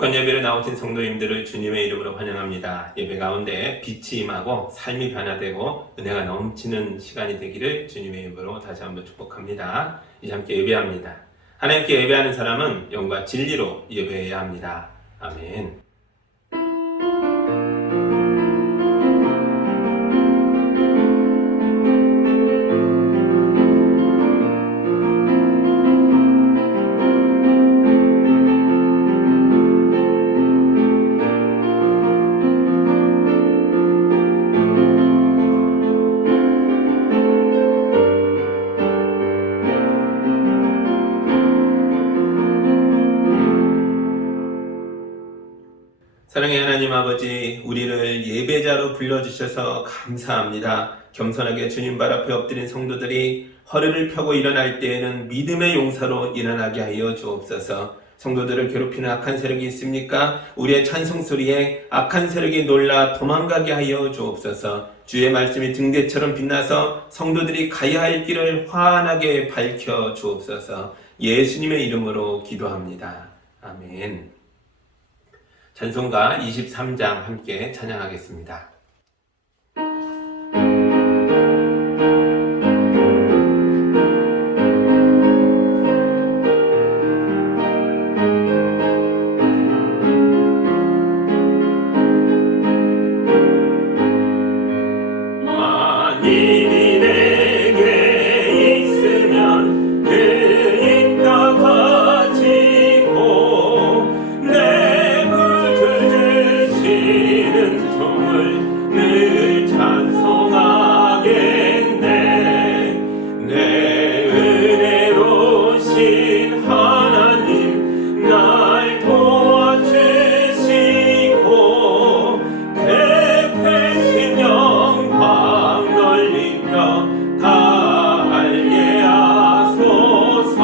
거룩한 예배를 나오신 성도님들을 주님의 이름으로 환영합니다. 예배 가운데 빛이 임하고 삶이 변화되고 은혜가 넘치는 시간이 되기를 주님의 이름으로 다시 한번 축복합니다. 이제 함께 예배합니다. 하나님께 예배하는 사람은 영과 진리로 예배해야 합니다. 아멘. 사랑의 하나님 아버지, 우리를 예배자로 불러주셔서 감사합니다. 겸손하게 주님 발 앞에 엎드린 성도들이 허리를 펴고 일어날 때에는 믿음의 용사로 일어나게 하여 주옵소서. 성도들을 괴롭히는 악한 세력이 있습니까? 우리의 찬송 소리에 악한 세력이 놀라 도망가게 하여 주옵소서. 주의 말씀이 등대처럼 빛나서 성도들이 가야 할 길을 환하게 밝혀 주옵소서. 예수님의 이름으로 기도합니다. 아멘. 찬송가 23장 함께 찬양하겠습니다. 만일이 내게 있으면 그 있다 가지고 내 종을 늘 찬송하겠네. 내 은혜로신 하나님 날 도와주시고 대패신 영광 넓히며 다 알게 하소서.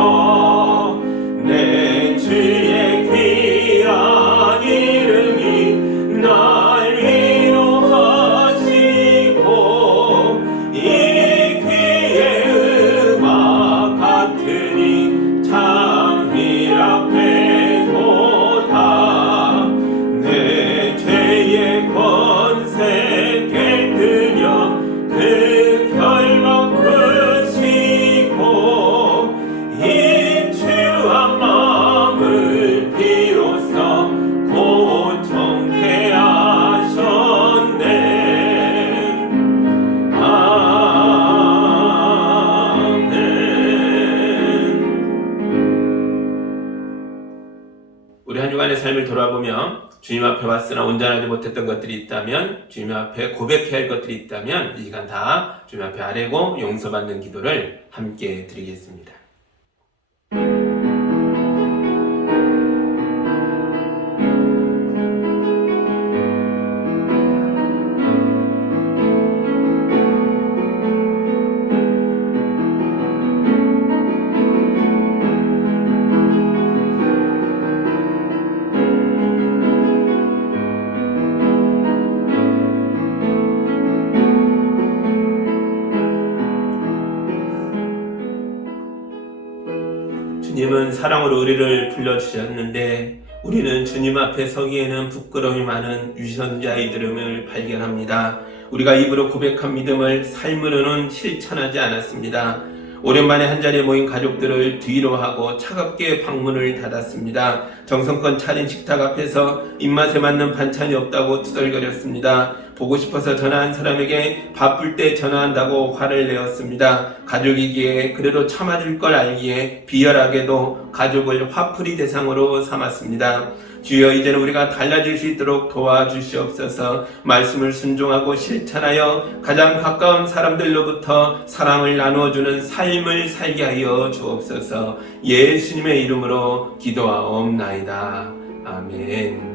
내 주의 귀한 이름이 날 위로하시고 이 귀의 음악 같으니 참 희락되도다. 내 죄의 권세 깨뜨려 그 결박 푸시고 이 추한 마음을 비로소 고통케 하셨네. 아멘. 우리 한 주간의 삶을 돌아보며 주님 앞에 왔으나 온전하지 못했던 것들이 있다면, 주님 앞에 고백해야 할 것들이 있다면 이 시간 다 주님 앞에 아뢰고 용서받는 기도를 함께 드리겠습니다. 주님은 사랑으로 우리를 불러주셨는데 우리는 주님 앞에 서기에는 부끄러움이 많은 유전자이들임을 발견합니다. 우리가 입으로 고백한 믿음을 삶으로는 실천하지 않았습니다. 오랜만에 한자리에 모인 가족들을 뒤로 하고 차갑게 방문을 닫았습니다. 정성껏 차린 식탁 앞에서 입맛에 맞는 반찬이 없다고 투덜거렸습니다. 보고 싶어서 전화한 사람에게 바쁠 때 전화한다고 화를 내었습니다. 가족이기에 그래도 참아줄 걸 알기에 비열하게도 가족을 화풀이 대상으로 삼았습니다. 주여, 이제는 우리가 달라질 수 있도록 도와주시옵소서. 말씀을 순종하고 실천하여 가장 가까운 사람들로부터 사랑을 나누어주는 삶을 살게 하여 주옵소서. 예수님의 이름으로 기도하옵나이다. 아멘.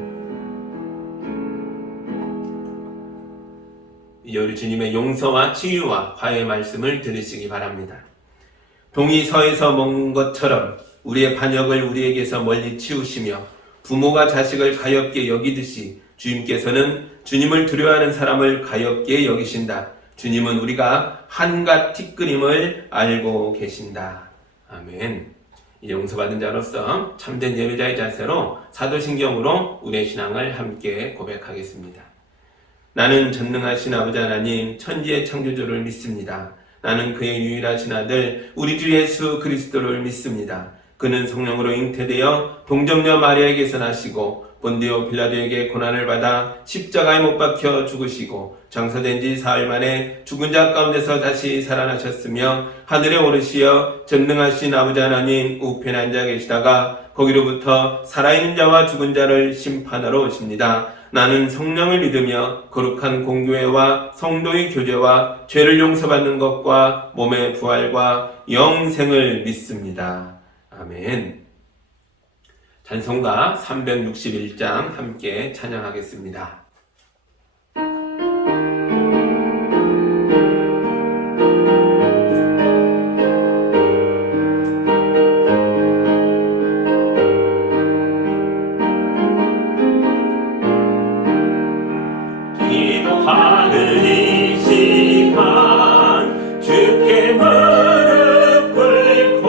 우리 주님의 용서와 치유와 화해의 말씀을 들으시기 바랍니다. 동이 서에서 먼 것처럼 우리의 반역을 우리에게서 멀리 치우시며 부모가 자식을 가엾게 여기듯이 주님께서는 주님을 두려워하는 사람을 가엾게 여기신다. 주님은 우리가 한갓 티끌임을 알고 계신다. 아멘. 용서받은 자로서 참된 예배자의 자세로 사도신경으로 우리의 신앙을 함께 고백하겠습니다. 나는 전능하신 아버지 하나님 천지의 창조주를 믿습니다. 나는 그의 유일하신 아들 우리 주 예수 그리스도를 믿습니다. 그는 성령으로 잉태되어 동정녀 마리아에게서 나시고 본디오 빌라도에게 고난을 받아 십자가에 못 박혀 죽으시고 장사된 지 사흘 만에 죽은 자 가운데서 다시 살아나셨으며 하늘에 오르시어 전능하신 아버지 하나님 우편에 앉아 계시다가 거기로부터 살아있는 자와 죽은 자를 심판하러 오십니다. 나는 성령을 믿으며 거룩한 공교회와 성도의 교제와 죄를 용서받는 것과 몸의 부활과 영생을 믿습니다. 아멘. 찬송가 361장 함께 찬양하겠습니다. 기도하는 이 시간 주께 무릎 꿇고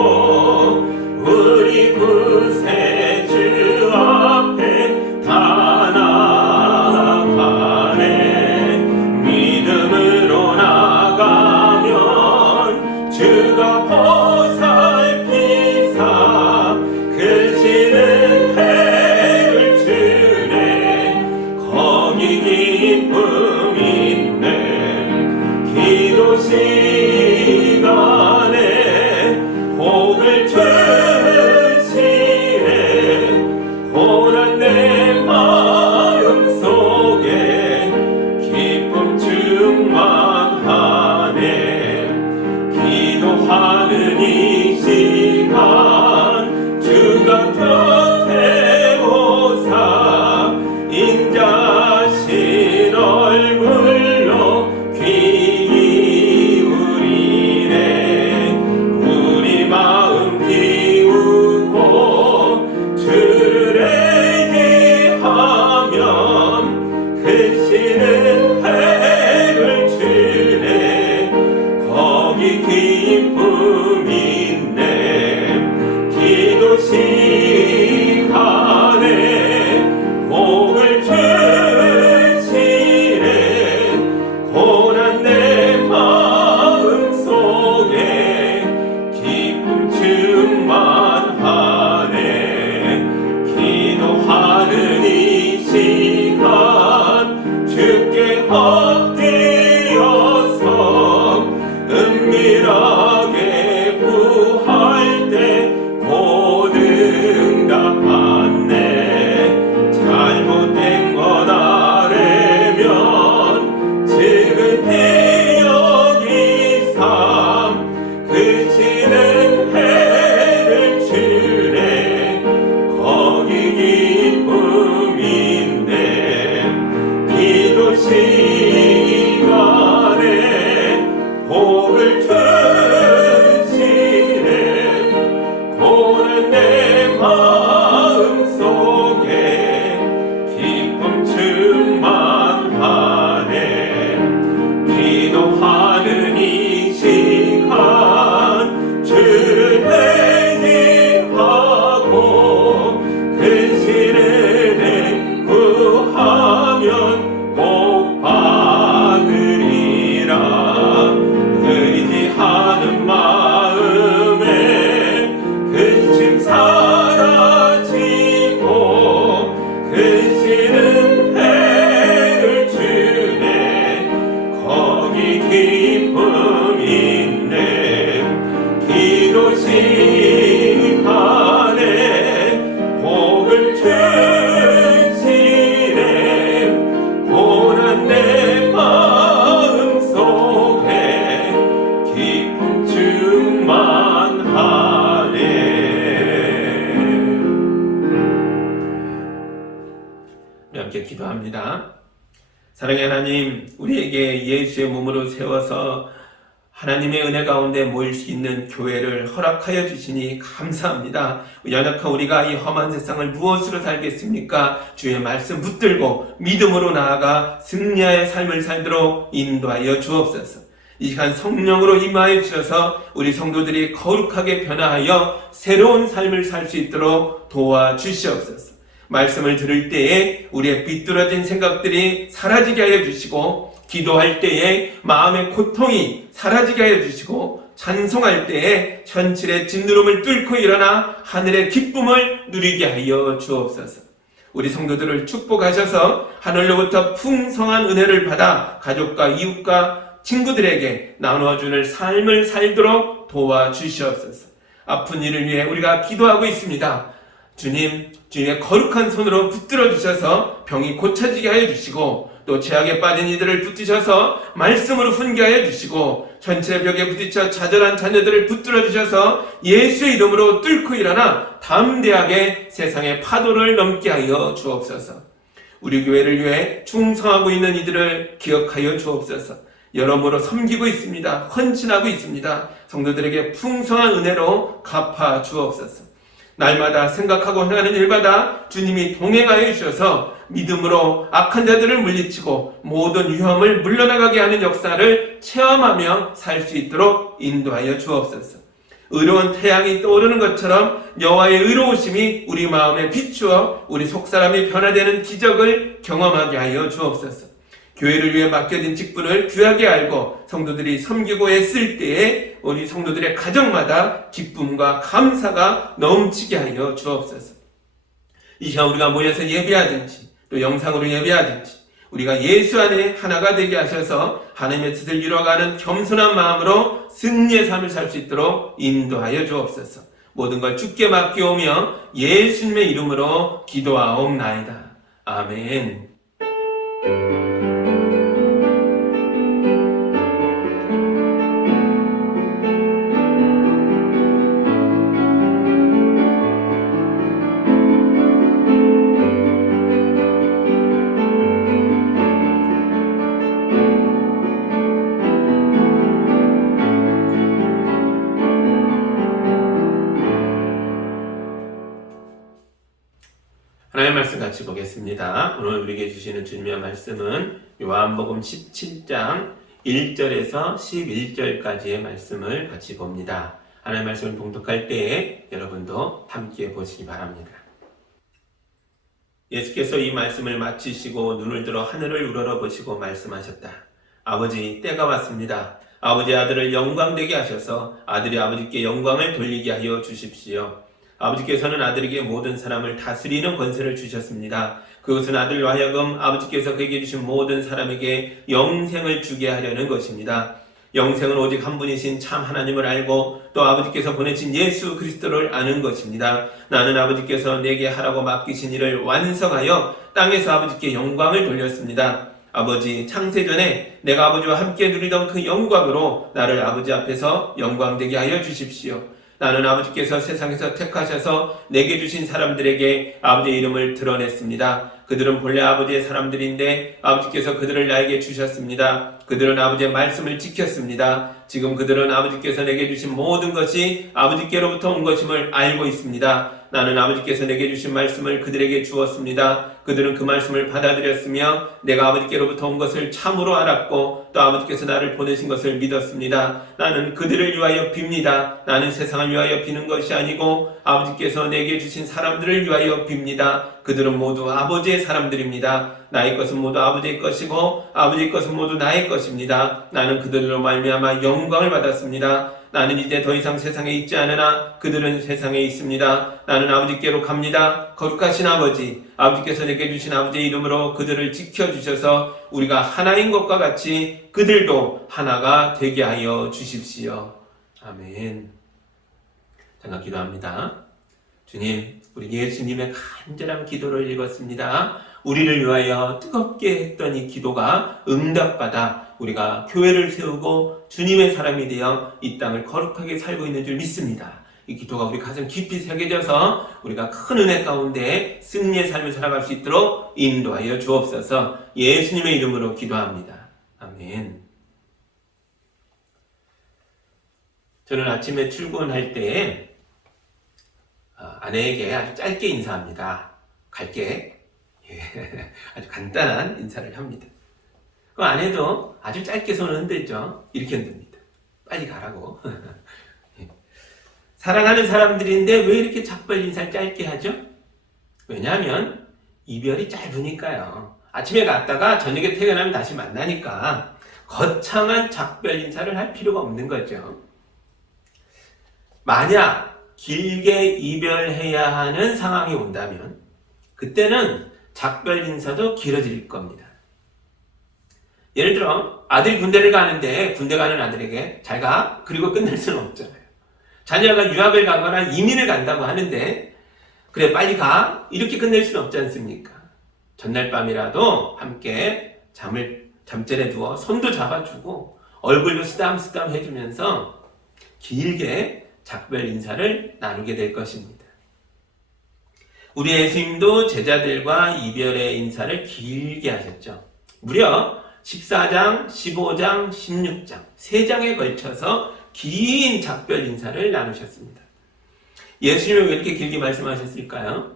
우리 구세주 앞에 다 나아가네. 믿음으로 나가면 주가 보살피사 크시는 해를 주네. 거기 기쁨 있네. 기도 시간에 복을 주시네. 고난 내 마음 속에 기쁨 충만하네. 기도하는 이 시간 주가 곁에 오사 인자신 얼굴로 귀 기울이네. 우리 마음 비우고 주를 얘기하면 크시는 해를 주네. 거기 기쁨 있네. 기도 시간에 복을 주시네. 고난 내 마음 속에 기쁨 충만하네. 기도하는 이 시간 주께 엎드려서 은밀하게 구할 때 곧 응답받네. 잘못된 것 아뢰면 지극히 여기사 그치는 해를 주네. 거기 기쁨 있네. 기도 시간에 복을 주시네. 고난 내 마음 속에 기쁨 충만하네. 기도하는 이 시간 주를 회개하고 근신을 내 구하면 꼭 받으리라. 의지하는 마음에 근심 사라지고 근신은 해를 주네. 거기 기쁨 있네. 기도 시간에 복을 주시네. 고난 내 마음 속에 기쁨 충만하네. 우리 함께 기도합니다. 사랑의 하나님, 우리에게 예수의 몸으로 세워서 하나님의 은혜 가운데 모일 수 있는 교회를 허락하여 주시니 감사합니다. 연약한 우리가 이 험한 세상을 무엇으로 살겠습니까? 주의 말씀 붙들고 믿음으로 나아가 승리의 삶을 살도록 인도하여 주옵소서. 이 시간 성령으로 임하여 주셔서 우리 성도들이 거룩하게 변화하여 새로운 삶을 살 수 있도록 도와주시옵소서. 말씀을 들을 때에 우리의 비뚤어진 생각들이 사라지게 하여 주시고, 기도할 때에 마음의 고통이 사라지게 하여 주시고, 찬송할 때에 현실의 짓누름을 뚫고 일어나 하늘의 기쁨을 누리게 하여 주옵소서. 우리 성도들을 축복하셔서 하늘로부터 풍성한 은혜를 받아 가족과 이웃과 친구들에게 나누어주는 삶을 살도록 도와주시옵소서. 아픈 이를 위해 우리가 기도하고 있습니다. 주님, 주님의 거룩한 손으로 붙들어 주셔서 병이 고쳐지게 하여 주시고, 또 죄악에 빠진 이들을 붙드셔서 말씀으로 훈계하여 주시고, 현실의 벽에 부딪혀 좌절한 자녀들을 붙들어 주셔서 예수의 이름으로 뚫고 일어나 담대하게 세상의 파도를 넘게 하여 주옵소서. 우리 교회를 위해 충성하고 있는 이들을 기억하여 주옵소서. 여러모로 섬기고 있습니다. 헌신하고 있습니다. 성도들에게 풍성한 은혜로 갚아 주옵소서. 날마다 생각하고 행하는 일마다 주님이 동행하여 주셔서 믿음으로 악한 자들을 물리치고 모든 위험을 물러나가게 하는 역사를 체험하며 살 수 있도록 인도하여 주옵소서. 의로운 태양이 떠오르는 것처럼 여호와의 의로우심이 우리 마음에 비추어 우리 속사람이 변화되는 기적을 경험하게 하여 주옵소서. 교회를 위해 맡겨진 직분을 귀하게 알고 성도들이 섬기고 애쓸 때에 우리 성도들의 가정마다 기쁨과 감사가 넘치게 하여 주옵소서. 이 시간 우리가 모여서 예배하든지 또 영상으로 예배하든지 우리가 예수 안에 하나가 되게 하셔서 하나님의 뜻을 이루어가는 겸손한 마음으로 승리의 삶을 살 수 있도록 인도하여 주옵소서. 모든 걸 주께 맡기오며 예수님의 이름으로 기도하옵나이다. 아멘. 하나님의 말씀 같이 보겠습니다. 오늘 우리에게 주시는 주님의 말씀은 요한복음 17장 1절에서 11절까지의 말씀을 같이 봅니다. 하나님의 말씀을 봉독할 때에 여러분도 함께 보시기 바랍니다. 예수께서 이 말씀을 마치시고 눈을 들어 하늘을 우러러보시고 말씀하셨다. 아버지, 때가 왔습니다. 아버지 아들을 영광되게 하셔서 아들이 아버지께 영광을 돌리게 하여 주십시오. 아버지께서는 아들에게 모든 사람을 다스리는 권세를 주셨습니다. 그것은 아들로 하여금 아버지께서 그에게 주신 모든 사람에게 영생을 주게 하려는 것입니다. 영생은 오직 한 분이신 참 하나님을 알고 또 아버지께서 보내신 예수 그리스도를 아는 것입니다. 나는 아버지께서 내게 하라고 맡기신 일을 완성하여 땅에서 아버지께 영광을 돌렸습니다. 아버지, 창세전에 내가 아버지와 함께 누리던 그 영광으로 나를 아버지 앞에서 영광되게 하여 주십시오. 나는 아버지께서 세상에서 택하셔서 내게 주신 사람들에게 아버지의 이름을 드러냈습니다. 그들은 본래 아버지의 사람들인데 아버지께서 그들을 나에게 주셨습니다. 그들은 아버지의 말씀을 지켰습니다. 지금 그들은 아버지께서 내게 주신 모든 것이 아버지께로부터 온 것임을 알고 있습니다. 나는 아버지께서 내게 주신 말씀을 그들에게 주었습니다. 그들은 그 말씀을 받아들였으며 내가 아버지께로부터 온 것을 참으로 알았고 또 아버지께서 나를 보내신 것을 믿었습니다. 나는 그들을 위하여 빕니다. 나는 세상을 위하여 비는 것이 아니고 아버지께서 내게 주신 사람들을 위하여 빕니다. 그들은 모두 아버지의 사람들입니다. 나의 것은 모두 아버지의 것이고 아버지의 것은 모두 나의 것입니다. 나는 그들로 말미암아 영광을 받았습니다. 나는 이제 더 이상 세상에 있지 않으나 그들은 세상에 있습니다. 나는 아버지께로 갑니다. 거룩하신 아버지, 아버지께서 내게 주신 아버지의 이름으로 그들을 지켜주셔서 우리가 하나인 것과 같이 그들도 하나가 되게 하여 주십시오. 아멘. 잠깐 기도합니다. 주님, 우리 예수님의 간절한 기도를 읽었습니다. 우리를 위하여 뜨겁게 했던 이 기도가 응답받아 우리가 교회를 세우고 주님의 사람이 되어 이 땅을 거룩하게 살고 있는 줄 믿습니다. 이 기도가 우리 가슴 깊이 새겨져서 우리가 큰 은혜 가운데 승리의 삶을 살아갈 수 있도록 인도하여 주옵소서. 예수님의 이름으로 기도합니다. 아멘. 저는 아침에 출근할 때 아내에게 아주 짧게 인사합니다. 갈게. 아주 간단한 인사를 합니다. 그거 안 해도 아주 짧게 손을 흔들죠. 이렇게 흔듭니다. 빨리 가라고. 사랑하는 사람들인데 왜 이렇게 작별 인사를 짧게 하죠? 왜냐하면 이별이 짧으니까요. 아침에 갔다가 저녁에 퇴근하면 다시 만나니까 거창한 작별 인사를 할 필요가 없는 거죠. 만약 길게 이별해야 하는 상황이 온다면 그때는 작별 인사도 길어질 겁니다. 예를 들어 아들이 군대를 가는데 군대 가는 아들에게 잘 가? 그리고 끝낼 수는 없잖아요. 자녀가 유학을 가거나 이민을 간다고 하는데 그래 빨리 가? 이렇게 끝낼 수는 없지 않습니까? 전날 밤이라도 함께 잠자리에 누워 손도 잡아주고 얼굴도 쓰담쓰담 해주면서 길게 작별 인사를 나누게 될 것입니다. 우리 예수님도 제자들과 이별의 인사를 길게 하셨죠. 무려 14장, 15장, 16장 3장에 걸쳐서 긴 작별 인사를 나누셨습니다. 예수님은 왜 이렇게 길게 말씀하셨을까요?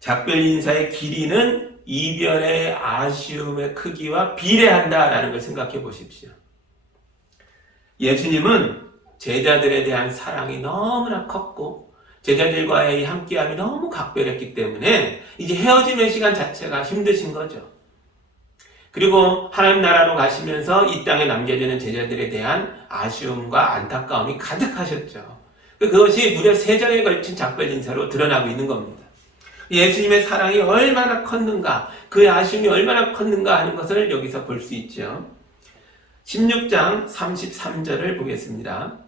작별 인사의 길이는 이별의 아쉬움의 크기와 비례한다라는 걸 생각해 보십시오. 예수님은 제자들에 대한 사랑이 너무나 컸고 제자들과의 함께함이 너무 각별했기 때문에 이제 헤어지는 시간 자체가 힘드신 거죠. 그리고 하나님 나라로 가시면서 이 땅에 남겨지는 제자들에 대한 아쉬움과 안타까움이 가득하셨죠. 그것이 무려 3장에 걸친 작별 인사로 드러나고 있는 겁니다. 예수님의 사랑이 얼마나 컸는가, 그의 아쉬움이 얼마나 컸는가 하는 것을 여기서 볼 수 있죠. 16장 33절을 보겠습니다.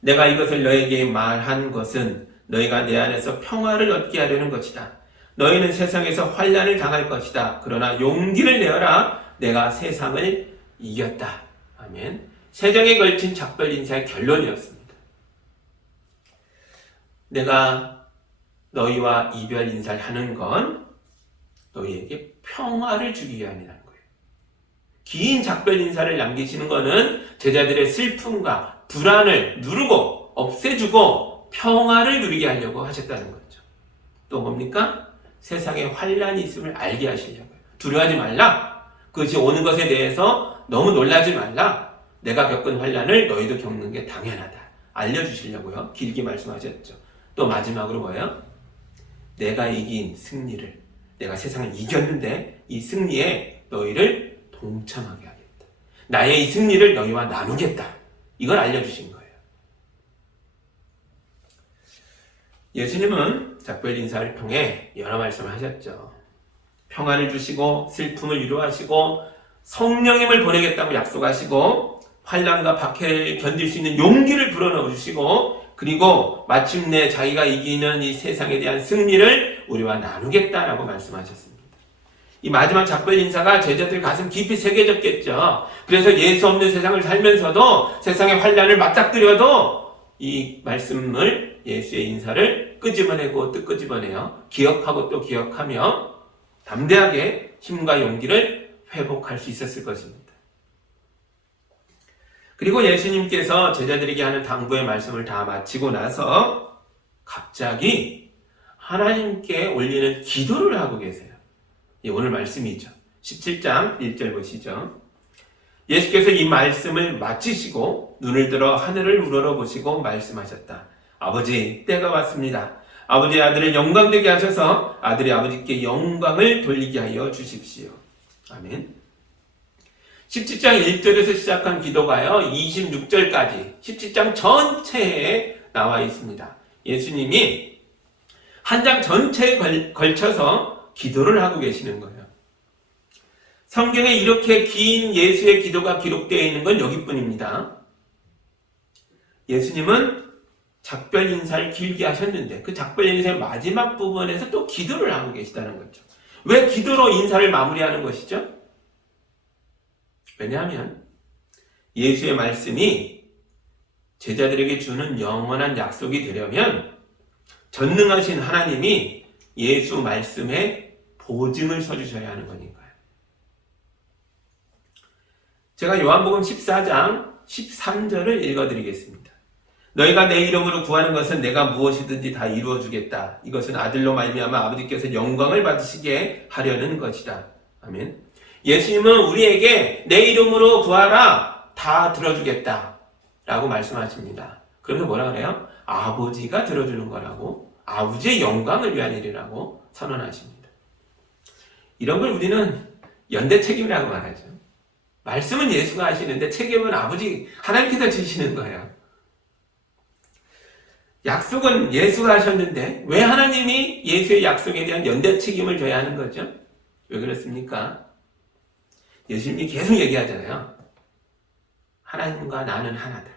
내가 이것을 너에게 말한 것은 너희가 내 안에서 평화를 얻게 하려는 것이다. 너희는 세상에서 환난을 당할 것이다. 그러나 용기를 내어라. 내가 세상을 이겼다. 아멘. 3장에 걸친 작별 인사의 결론이었습니다. 내가 너희와 이별 인사를 하는 건 너희에게 평화를 주기 위함이라는 거예요. 긴 작별 인사를 남기시는 것은 제자들의 슬픔과 불안을 누르고 없애주고 평화를 누리게 하려고 하셨다는 거죠. 또 뭡니까? 세상에 환난이 있음을 알게 하시려고요. 두려워하지 말라. 그것이 오는 것에 대해서 너무 놀라지 말라. 내가 겪은 환난을 너희도 겪는 게 당연하다. 알려주시려고요. 길게 말씀하셨죠. 또 마지막으로 뭐예요? 내가 이긴 승리를, 내가 세상을 이겼는데 이 승리에 너희를 동참하게 하겠다. 나의 이 승리를 너희와 나누겠다. 이걸 알려주신 거예요. 예수님은 작별 인사를 통해 여러 말씀을 하셨죠. 평안을 주시고 슬픔을 위로하시고 성령님을 보내겠다고 약속하시고 환난과 박해를 견딜 수 있는 용기를 불어넣어 주시고 그리고 마침내 자기가 이기는 이 세상에 대한 승리를 우리와 나누겠다라고 말씀하셨습니다. 이 마지막 작별 인사가 제자들 가슴 깊이 새겨졌겠죠. 그래서 예수 없는 세상을 살면서도 세상의 환난을 맞닥뜨려도 이 말씀을 예수의 인사를 끄집어내고 또 끄집어내요. 기억하고 또 기억하며 담대하게 힘과 용기를 회복할 수 있었을 것입니다. 그리고 예수님께서 제자들에게 하는 당부의 말씀을 다 마치고 나서 갑자기 하나님께 올리는 기도를 하고 계세요. 오늘 말씀이죠. 17장 1절 보시죠. 예수께서 이 말씀을 마치시고 눈을 들어 하늘을 우러러보시고 말씀하셨다. 아버지, 때가 왔습니다. 아버지의 아들을 영광되게 하셔서 아들이 아버지께 영광을 돌리게 하여 주십시오. 아멘. 17장 1절에서 시작한 기도가요, 26절까지 17장 전체에 나와 있습니다. 예수님이 한 장 전체에 걸쳐서 기도를 하고 계시는 거예요. 성경에 이렇게 긴 예수의 기도가 기록되어 있는 건 여기뿐입니다. 예수님은 작별 인사를 길게 하셨는데 그 작별 인사의 마지막 부분에서 또 기도를 하고 계시다는 거죠. 왜 기도로 인사를 마무리하는 것이죠? 왜냐하면 예수의 말씀이 제자들에게 주는 영원한 약속이 되려면 전능하신 하나님이 예수 말씀에 보증을 서주셔야 하는 거니까요. 제가 요한복음 14장 13절을 읽어드리겠습니다. 너희가 내 이름으로 구하는 것은 내가 무엇이든지 다 이루어주겠다. 이것은 아들로 말미암아 아버지께서 영광을 받으시게 하려는 것이다. 아멘. 예수님은 우리에게 내 이름으로 구하라 다 들어주겠다 라고 말씀하십니다. 그러면 뭐라 그래요? 아버지가 들어주는 거라고, 아버지의 영광을 위한 일이라고 선언하십니다. 이런 걸 우리는 연대 책임이라고 말하죠. 말씀은 예수가 하시는데 책임은 아버지 하나님께서 지시는 거예요. 약속은 예수가 하셨는데 왜 하나님이 예수의 약속에 대한 연대 책임을 져야 하는 거죠? 왜 그렇습니까? 예수님이 계속 얘기하잖아요. 하나님과 나는 하나다.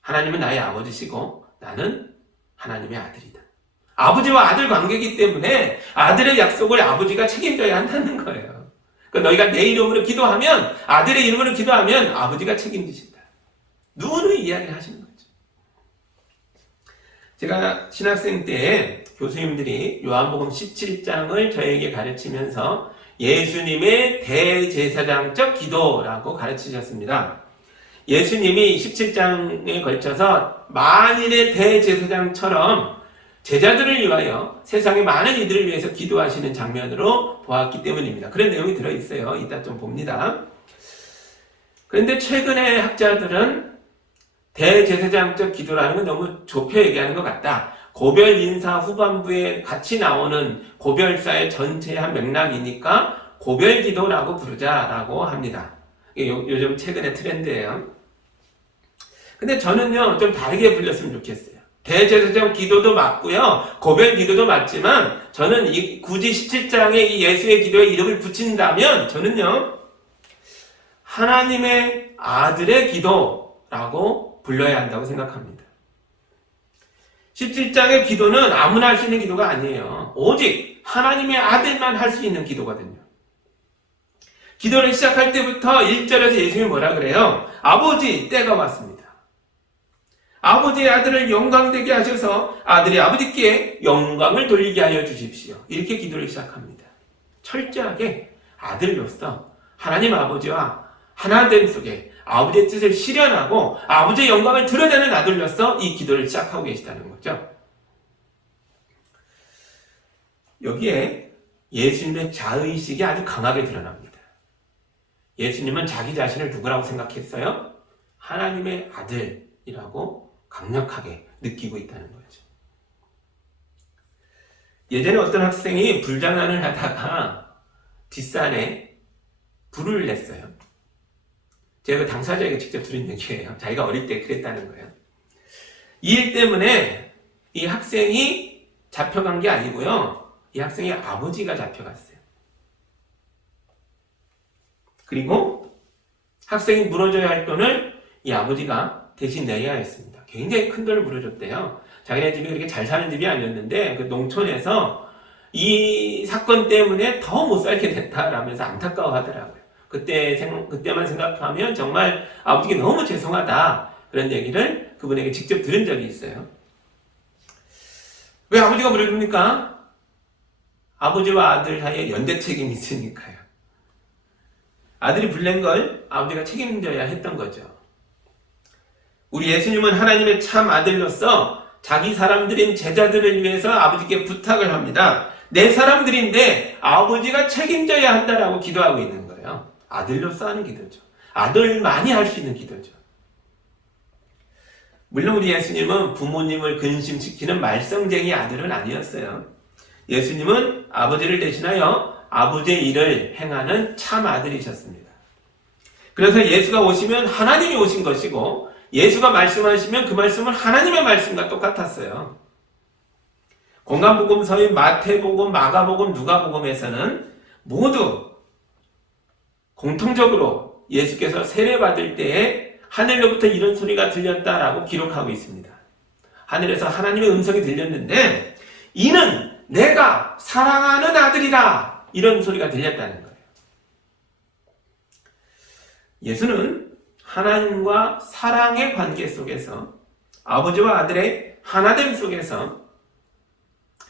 하나님은 나의 아버지시고 나는 하나님의 아들이다. 아버지와 아들 관계이기 때문에 아들의 약속을 아버지가 책임져야 한다는 거예요. 그러니까 너희가 내 이름으로 기도하면, 아들의 이름으로 기도하면 아버지가 책임지신다. 누누이 이야기를 하시는 거죠. 제가 신학생 때 교수님들이 요한복음 17장을 저에게 가르치면서 예수님의 대제사장적 기도라고 가르치셨습니다. 예수님이 17장에 걸쳐서 만인의 대제사장처럼 제자들을 위하여 세상의 많은 이들을 위해서 기도하시는 장면으로 보았기 때문입니다. 그런 내용이 들어있어요. 이따 좀 봅니다. 그런데 최근에 학자들은 대제사장적 기도라는 건 너무 좁혀 얘기하는 것 같다. 고별 인사 후반부에 같이 나오는 고별사의 전체의 한 맥락이니까 고별 기도라고 부르자라고 합니다. 요즘 최근의 트렌드예요. 근데 저는요, 좀 다르게 불렸으면 좋겠어요. 대제사장 기도도 맞고요, 고별 기도도 맞지만, 저는 굳이 17장에 이 예수의 기도에 이름을 붙인다면, 저는요, 하나님의 아들의 기도라고 불러야 한다고 생각합니다. 17장의 기도는 아무나 할 수 있는 기도가 아니에요. 오직 하나님의 아들만 할 수 있는 기도거든요. 기도를 시작할 때부터 1절에서 예수님이 뭐라 그래요? 아버지, 때가 왔습니다. 아버지의 아들을 영광되게 하셔서 아들이 아버지께 영광을 돌리게 하여 주십시오. 이렇게 기도를 시작합니다. 철저하게 아들로서 하나님 아버지와 하나됨 속에 아버지의 뜻을 실현하고 아버지의 영광을 드러내는 아들로서 이 기도를 시작하고 계시다는 거죠. 여기에 예수님의 자의식이 아주 강하게 드러납니다. 예수님은 자기 자신을 누구라고 생각했어요? 하나님의 아들이라고 강력하게 느끼고 있다는 거죠. 예전에 어떤 학생이 불장난을 하다가 뒷산에 불을 냈어요. 제가 당사자에게 직접 들은 얘기예요. 자기가 어릴 때 그랬다는 거예요. 이 일 때문에 이 학생이 잡혀간 게 아니고요. 이 학생의 아버지가 잡혀갔어요. 그리고 학생이 물어줘야 할 돈을 이 아버지가 대신 내야 했습니다. 굉장히 큰 돈을 물어줬대요. 자기네 집이 그렇게 잘 사는 집이 아니었는데 그 농촌에서 이 사건 때문에 더 못 살게 됐다라면서 안타까워하더라고요. 그때만 생각하면 정말 아버지께 너무 죄송하다, 그런 얘기를 그분에게 직접 들은 적이 있어요. 왜 아버지가 물어줍니까? 아버지와 아들 사이에 연대 책임이 있으니까요. 아들이 불낸 걸 아버지가 책임져야 했던 거죠. 우리 예수님은 하나님의 참 아들로서 자기 사람들인 제자들을 위해서 아버지께 부탁을 합니다. 내 사람들인데 아버지가 책임져야 한다라고 기도하고 있는 거예요. 아들로서 하는 기도죠. 아들만이 할 수 있는 기도죠. 물론 우리 예수님은 부모님을 근심시키는 말썽쟁이 아들은 아니었어요. 예수님은 아버지를 대신하여 아버지의 일을 행하는 참 아들이셨습니다. 그래서 예수가 오시면 하나님이 오신 것이고, 예수가 말씀하시면 그 말씀은 하나님의 말씀과 똑같았어요. 공간복음서인 마태복음, 마가복음, 누가복음에서는 모두 공통적으로 예수께서 세례받을 때에 하늘로부터 이런 소리가 들렸다라고 기록하고 있습니다. 하늘에서 하나님의 음성이 들렸는데, 이는 내가 사랑하는 아들이다, 이런 소리가 들렸다는 거예요. 예수는 하나님과 사랑의 관계 속에서, 아버지와 아들의 하나됨 속에서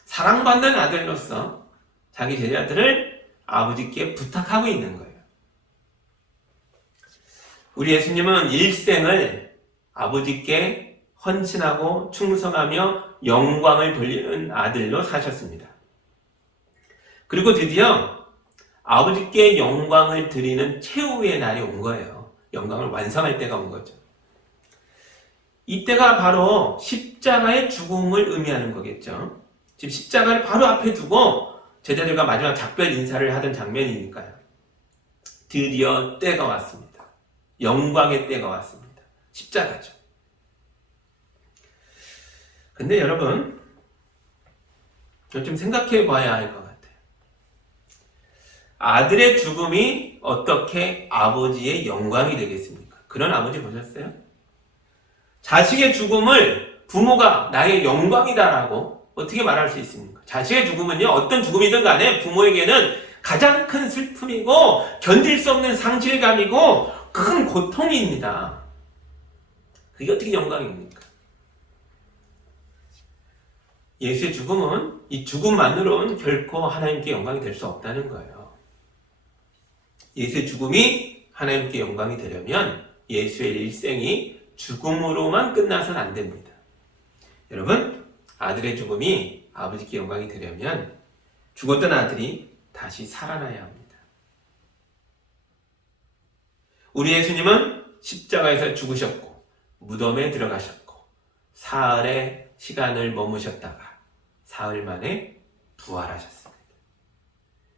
사랑받는 아들로서 자기 제자들을 아버지께 부탁하고 있는 거예요. 우리 예수님은 일생을 아버지께 헌신하고 충성하며 영광을 돌리는 아들로 사셨습니다. 그리고 드디어 아버지께 영광을 드리는 최후의 날이 온 거예요. 영광을 완성할 때가 온 거죠. 이때가 바로 십자가의 죽음을 의미하는 거겠죠. 지금 십자가를 바로 앞에 두고 제자들과 마지막 작별 인사를 하던 장면이니까요. 드디어 때가 왔습니다. 영광의 때가 왔습니다. 십자가죠. 근데 여러분, 좀 생각해 봐야 할 것 같아요. 아들의 죽음이 어떻게 아버지의 영광이 되겠습니까? 그런 아버지 보셨어요? 자식의 죽음을 부모가 나의 영광이다라고 어떻게 말할 수 있습니까? 자식의 죽음은요, 어떤 죽음이든 간에 부모에게는 가장 큰 슬픔이고 견딜 수 없는 상실감이고 큰 고통입니다. 그게 어떻게 영광입니까? 예수의 죽음은 이 죽음만으로는 결코 하나님께 영광이 될 수 없다는 거예요. 예수의 죽음이 하나님께 영광이 되려면 예수의 일생이 죽음으로만 끝나서는 안 됩니다. 여러분, 아들의 죽음이 아버지께 영광이 되려면 죽었던 아들이 다시 살아나야 합니다. 우리 예수님은 십자가에서 죽으셨고 무덤에 들어가셨고 사흘의 시간을 머무셨다가 사흘 만에 부활하셨습니다.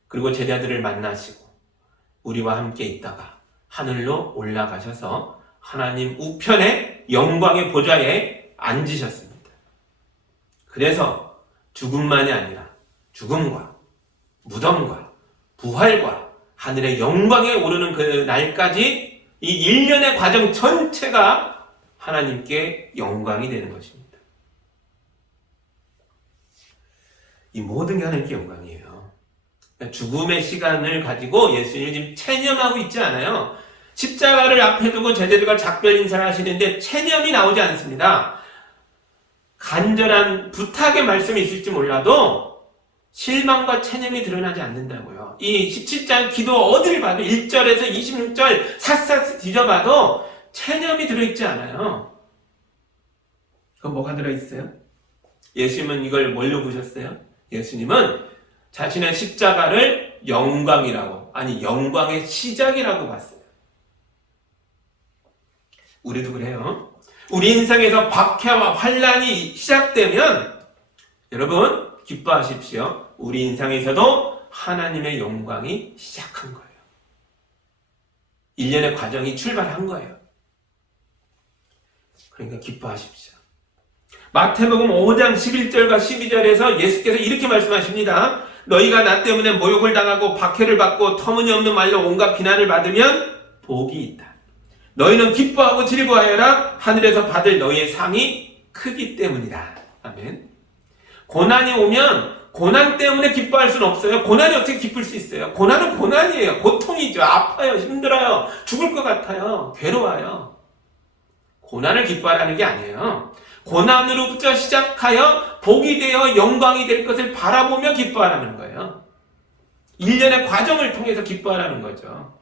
그리고 제자들을 만나시고 우리와 함께 있다가 하늘로 올라가셔서 하나님 우편의 영광의 보좌에 앉으셨습니다. 그래서 죽음만이 아니라 죽음과 무덤과 부활과 하늘의 영광에 오르는 그 날까지 이 일련의 과정 전체가 하나님께 영광이 되는 것입니다. 이 모든 게 하나님께 영광이에요. 죽음의 시간을 가지고 예수님이 지금 체념하고 있지 않아요. 십자가를 앞에 두고 제자들과 작별 인사를 하시는데 체념이 나오지 않습니다. 간절한 부탁의 말씀이 있을지 몰라도 실망과 체념이 드러나지 않는다고요. 이 17장 기도 어디를 봐도 1절에서 26절 샅샅이 뒤져봐도 체념이 들어있지 않아요. 그럼 뭐가 들어있어요? 예수님은 이걸 뭘로 보셨어요? 예수님은 자신의 십자가를 영광이라고, 아니 영광의 시작이라고 봤어요. 우리도 그래요. 우리 인생에서 박해와 환난이 시작되면 여러분 기뻐하십시오. 우리 인생에서도 하나님의 영광이 시작한 거예요. 일련의 과정이 출발한 거예요. 그러니까 기뻐하십시오. 마태복음 5장 11절과 12절에서 예수께서 이렇게 말씀하십니다. 너희가 나 때문에 모욕을 당하고 박해를 받고 터무니없는 말로 온갖 비난을 받으면 복이 있다. 너희는 기뻐하고 즐거워하여라. 하늘에서 받을 너희의 상이 크기 때문이다. 아멘. 고난이 오면 고난 때문에 기뻐할 수는 없어요. 고난이 어떻게 기쁠 수 있어요? 고난은 고난이에요. 고통이죠. 아파요. 힘들어요. 죽을 것 같아요. 괴로워요. 고난을 기뻐하라는 게 아니에요. 고난으로부터 시작하여 복이 되어 영광이 될 것을 바라보며 기뻐하라는 거예요. 일련의 과정을 통해서 기뻐하라는 거죠.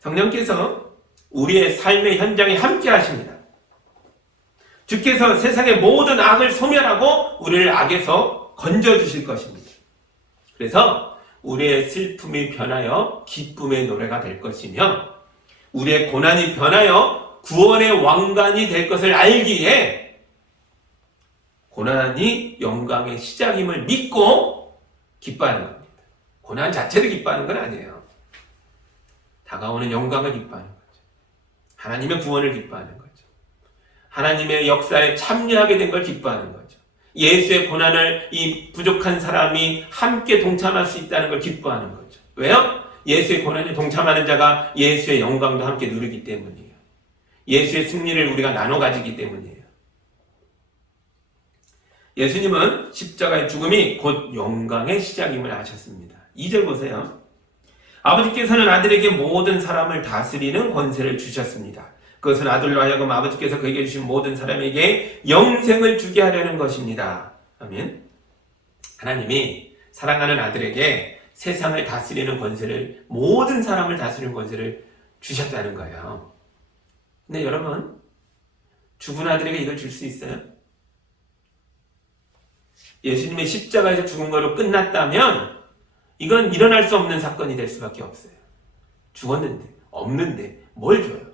성령께서 우리의 삶의 현장에 함께 하십니다. 주께서 세상의 모든 악을 소멸하고 우리를 악에서 건져주실 것입니다. 그래서 우리의 슬픔이 변하여 기쁨의 노래가 될 것이며 우리의 고난이 변하여 구원의 왕관이 될 것을 알기에 고난이 영광의 시작임을 믿고 기뻐하는 겁니다. 고난 자체를 기뻐하는 건 아니에요. 다가오는 영광을 기뻐하는 거죠. 하나님의 구원을 기뻐하는 거죠. 하나님의 역사에 참여하게 된 걸 기뻐하는 거죠. 예수의 고난을 이 부족한 사람이 함께 동참할 수 있다는 걸 기뻐하는 거죠. 왜요? 예수의 고난에 동참하는 자가 예수의 영광도 함께 누리기 때문이에요. 예수의 승리를 우리가 나눠 가지기 때문이에요. 예수님은 십자가의 죽음이 곧 영광의 시작임을 아셨습니다. 2절 보세요. 아버지께서는 아들에게 모든 사람을 다스리는 권세를 주셨습니다. 그것은 아들로 하여금 아버지께서 그에게 주신 모든 사람에게 영생을 주게 하려는 것입니다. 아멘. 하나님이 사랑하는 아들에게 세상을 다스리는 권세를, 모든 사람을 다스리는 권세를 주셨다는 거예요. 근데 여러분, 죽은 아들에게 이걸 줄 수 있어요? 예수님의 십자가에서 죽은 거로 끝났다면 이건 일어날 수 없는 사건이 될 수밖에 없어요. 죽었는데, 없는데 뭘 줘요?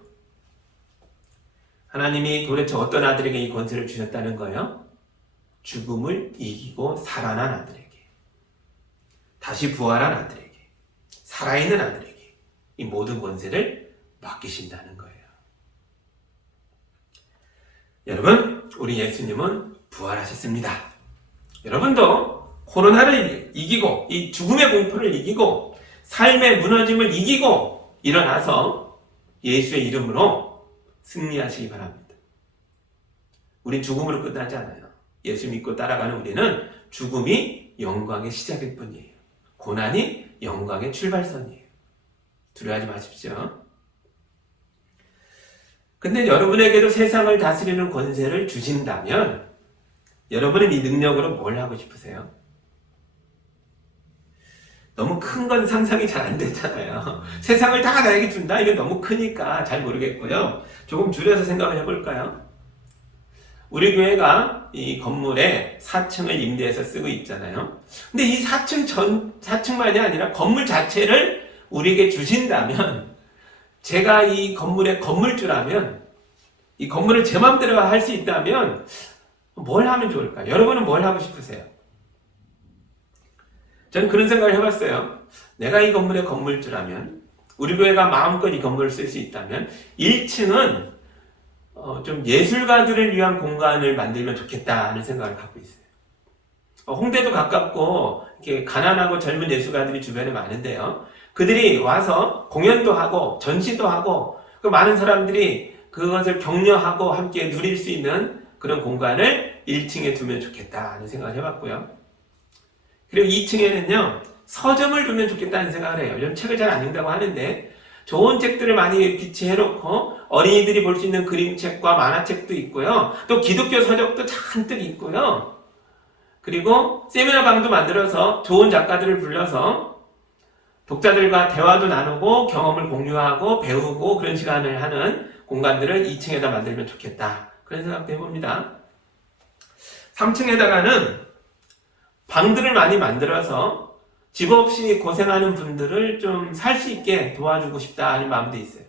하나님이 도대체 어떤 아들에게 이 권세를 주셨다는 거예요? 죽음을 이기고 살아난 아들에게, 다시 부활한 아들에게, 살아있는 아들에게 이 모든 권세를 맡기신다는 거예요. 여러분, 우리 예수님은 부활하셨습니다. 여러분도 코로나를 이기고 이 죽음의 공포를 이기고 삶의 무너짐을 이기고 일어나서 예수의 이름으로 승리하시기 바랍니다. 우린 죽음으로 끝나지 않아요. 예수 믿고 따라가는 우리는 죽음이 영광의 시작일 뿐이에요. 고난이 영광의 출발선이에요. 두려워하지 마십시오. 근데 여러분에게도 세상을 다스리는 권세를 주신다면 여러분은 이 능력으로 뭘 하고 싶으세요? 너무 큰 건 상상이 잘 안 되잖아요. 세상을 다 나에게 준다? 이게 너무 크니까 잘 모르겠고요. 조금 줄여서 생각을 해볼까요? 우리 교회가 이 건물에 4층을 임대해서 쓰고 있잖아요. 근데 이 4층만이 아니라 건물 자체를 우리에게 주신다면, 제가 이 건물의 건물주라면, 이 건물을 제 마음대로 할 수 있다면 뭘 하면 좋을까요? 여러분은 뭘 하고 싶으세요? 저는 그런 생각을 해봤어요. 내가 이 건물의 건물주라면, 우리 교회가 마음껏 이 건물을 쓸 수 있다면 1층은 좀 예술가들을 위한 공간을 만들면 좋겠다는 생각을 갖고 있어요. 홍대도 가깝고 이렇게 가난하고 젊은 예술가들이 주변에 많은데요. 그들이 와서 공연도 하고 전시도 하고 그 많은 사람들이 그것을 격려하고 함께 누릴 수 있는 그런 공간을 1층에 두면 좋겠다는 생각을 해봤고요. 그리고 2층에는요, 서점을 두면 좋겠다는 생각을 해요. 요즘 책을 잘 안 읽는다고 하는데 좋은 책들을 많이 비치해놓고 어린이들이 볼 수 있는 그림책과 만화책도 있고요. 또 기독교 서적도 잔뜩 있고요. 그리고 세미나방도 만들어서 좋은 작가들을 불러서 독자들과 대화도 나누고 경험을 공유하고 배우고 그런 시간을 하는 공간들을 2층에다 만들면 좋겠다. 그런 생각도 해봅니다. 3층에다가는 방들을 많이 만들어서 집 없이 고생하는 분들을 좀 살 수 있게 도와주고 싶다 하는 마음도 있어요.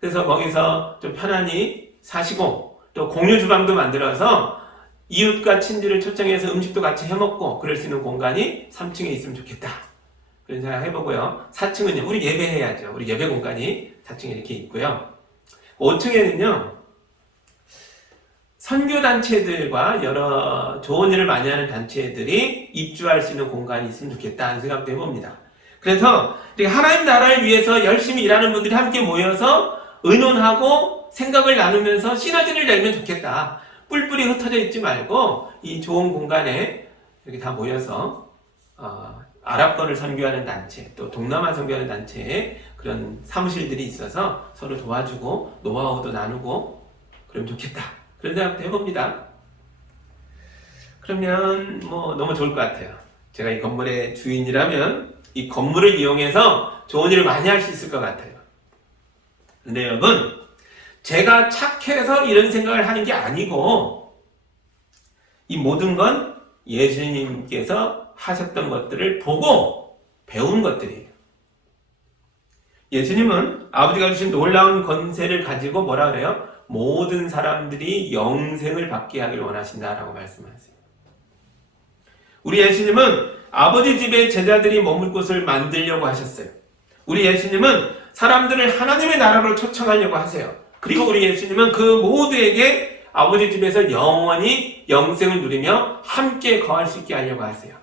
그래서 거기서 좀 편안히 사시고 또 공유 주방도 만들어서 이웃과 친지를 초청해서 음식도 같이 해먹고 그럴 수 있는 공간이 3층에 있으면 좋겠다. 그런 생각 해보고요. 4층은요, 우리 예배해야죠. 우리 예배 공간이 4층에 이렇게 있고요. 5층에는요, 선교단체들과 여러 좋은 일을 많이 하는 단체들이 입주할 수 있는 공간이 있으면 좋겠다 하는 생각도 해봅니다. 그래서 하나님 나라를 위해서 열심히 일하는 분들이 함께 모여서 의논하고 생각을 나누면서 시너지를 내면 좋겠다. 뿔뿔이 흩어져 있지 말고 이 좋은 공간에 이렇게 다 모여서 아랍권을 선교하는 단체, 또 동남아 선교하는 단체에 그런 사무실들이 있어서 서로 도와주고 노하우도 나누고 그러면 좋겠다. 그런 생각도 해봅니다. 그러면 너무 좋을 것 같아요. 제가 이 건물의 주인이라면 이 건물을 이용해서 좋은 일을 많이 할 수 있을 것 같아요. 근데 여러분, 제가 착해서 이런 생각을 하는 게 아니고 이 모든 건 예수님께서 하셨던 것들을 보고 배운 것들이에요. 예수님은 아버지가 주신 놀라운 권세를 가지고 뭐라 그래요? 모든 사람들이 영생을 받게 하기를 원하신다라고 말씀하세요. 우리 예수님은 아버지 집에 제자들이 머물 곳을 만들려고 하셨어요. 우리 예수님은 사람들을 하나님의 나라로 초청하려고 하세요. 그리고 우리 예수님은 그 모두에게 아버지 집에서 영원히 영생을 누리며 함께 거할 수 있게 하려고 하세요.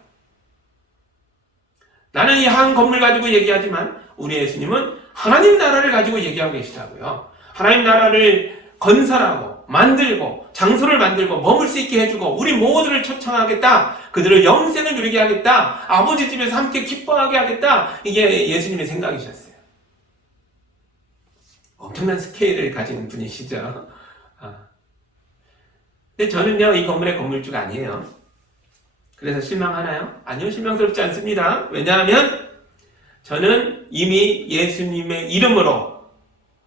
나는 이 한 건물 가지고 얘기하지만 우리 예수님은 하나님 나라를 가지고 얘기하고 계시다고요. 하나님 나라를 건설하고 만들고 장소를 만들고 머물 수 있게 해주고 우리 모두를 초청하겠다. 그들을 영생을 누리게 하겠다. 아버지 집에서 함께 기뻐하게 하겠다. 이게 예수님의 생각이셨어요. 엄청난 스케일을 가진 분이시죠. 근데 저는요, 이 건물의 건물주가 아니에요. 그래서 실망하나요? 아니요, 실망스럽지 않습니다. 왜냐하면 저는 이미 예수님의 이름으로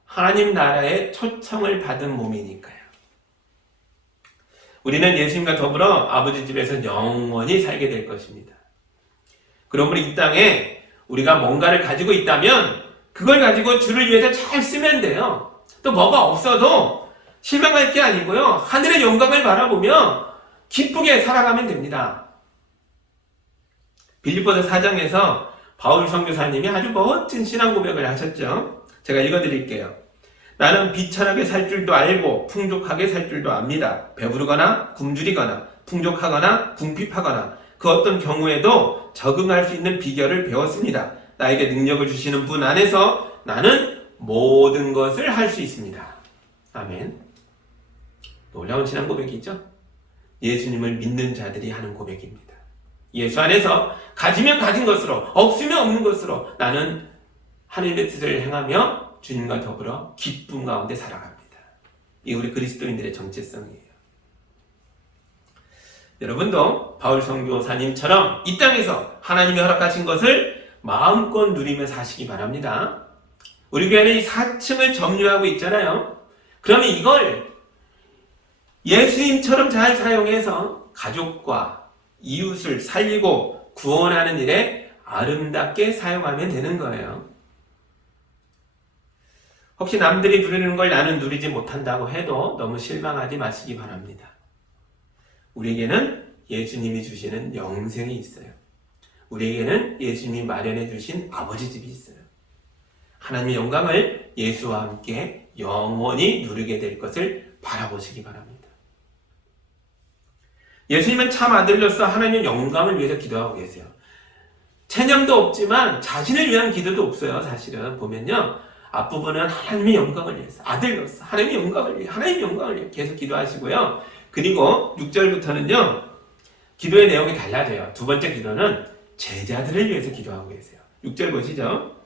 하나님 나라의 초청을 받은 몸이니까요. 우리는 예수님과 더불어 아버지 집에서 영원히 살게 될 것입니다. 그러므로 이 땅에 우리가 뭔가를 가지고 있다면 그걸 가지고 주를 위해서 잘 쓰면 돼요. 또 뭐가 없어도 실망할 게 아니고요. 하늘의 영광을 바라보며 기쁘게 살아가면 됩니다. 빌립보서 4장에서 바울 선교사님이 아주 멋진 신앙 고백을 하셨죠. 제가 읽어드릴게요. 나는 비천하게 살 줄도 알고 풍족하게 살 줄도 압니다. 배부르거나 굶주리거나 풍족하거나 궁핍하거나 그 어떤 경우에도 적응할 수 있는 비결을 배웠습니다. 나에게 능력을 주시는 분 안에서 나는 모든 것을 할 수 있습니다. 아멘. 놀라운 신앙 고백이죠. 예수님을 믿는 자들이 하는 고백입니다. 예수 안에서 가지면 가진 것으로, 없으면 없는 것으로 나는 하늘의 뜻을 행하며 주님과 더불어 기쁨 가운데 살아갑니다. 이 우리 그리스도인들의 정체성이에요. 여러분도 바울 선교사님처럼 이 땅에서 하나님이 허락하신 것을 마음껏 누리며 사시기 바랍니다. 우리 교회는 이 4층을 점유하고 있잖아요. 그러면 이걸 예수님처럼 잘 사용해서 가족과 이웃을 살리고 구원하는 일에 아름답게 사용하면 되는 거예요. 혹시 남들이 누리는 걸 나는 누리지 못한다고 해도 너무 실망하지 마시기 바랍니다. 우리에게는 예수님이 주시는 영생이 있어요. 우리에게는 예수님이 마련해 주신 아버지 집이 있어요. 하나님의 영광을 예수와 함께 영원히 누리게 될 것을 바라보시기 바랍니다. 예수님은 참 아들로서 하나님의 영광을 위해서 기도하고 계세요. 체념도 없지만 자신을 위한 기도도 없어요. 사실은 보면요. 앞부분은 하나님의 영광을 위해서 아들로서 하나님의 영광을 위해 하나님의 영광을 위해 계속 기도하시고요. 그리고 6절부터는요. 기도의 내용이 달라져요. 두 번째 기도는 제자들을 위해서 기도하고 계세요. 6절 보시죠.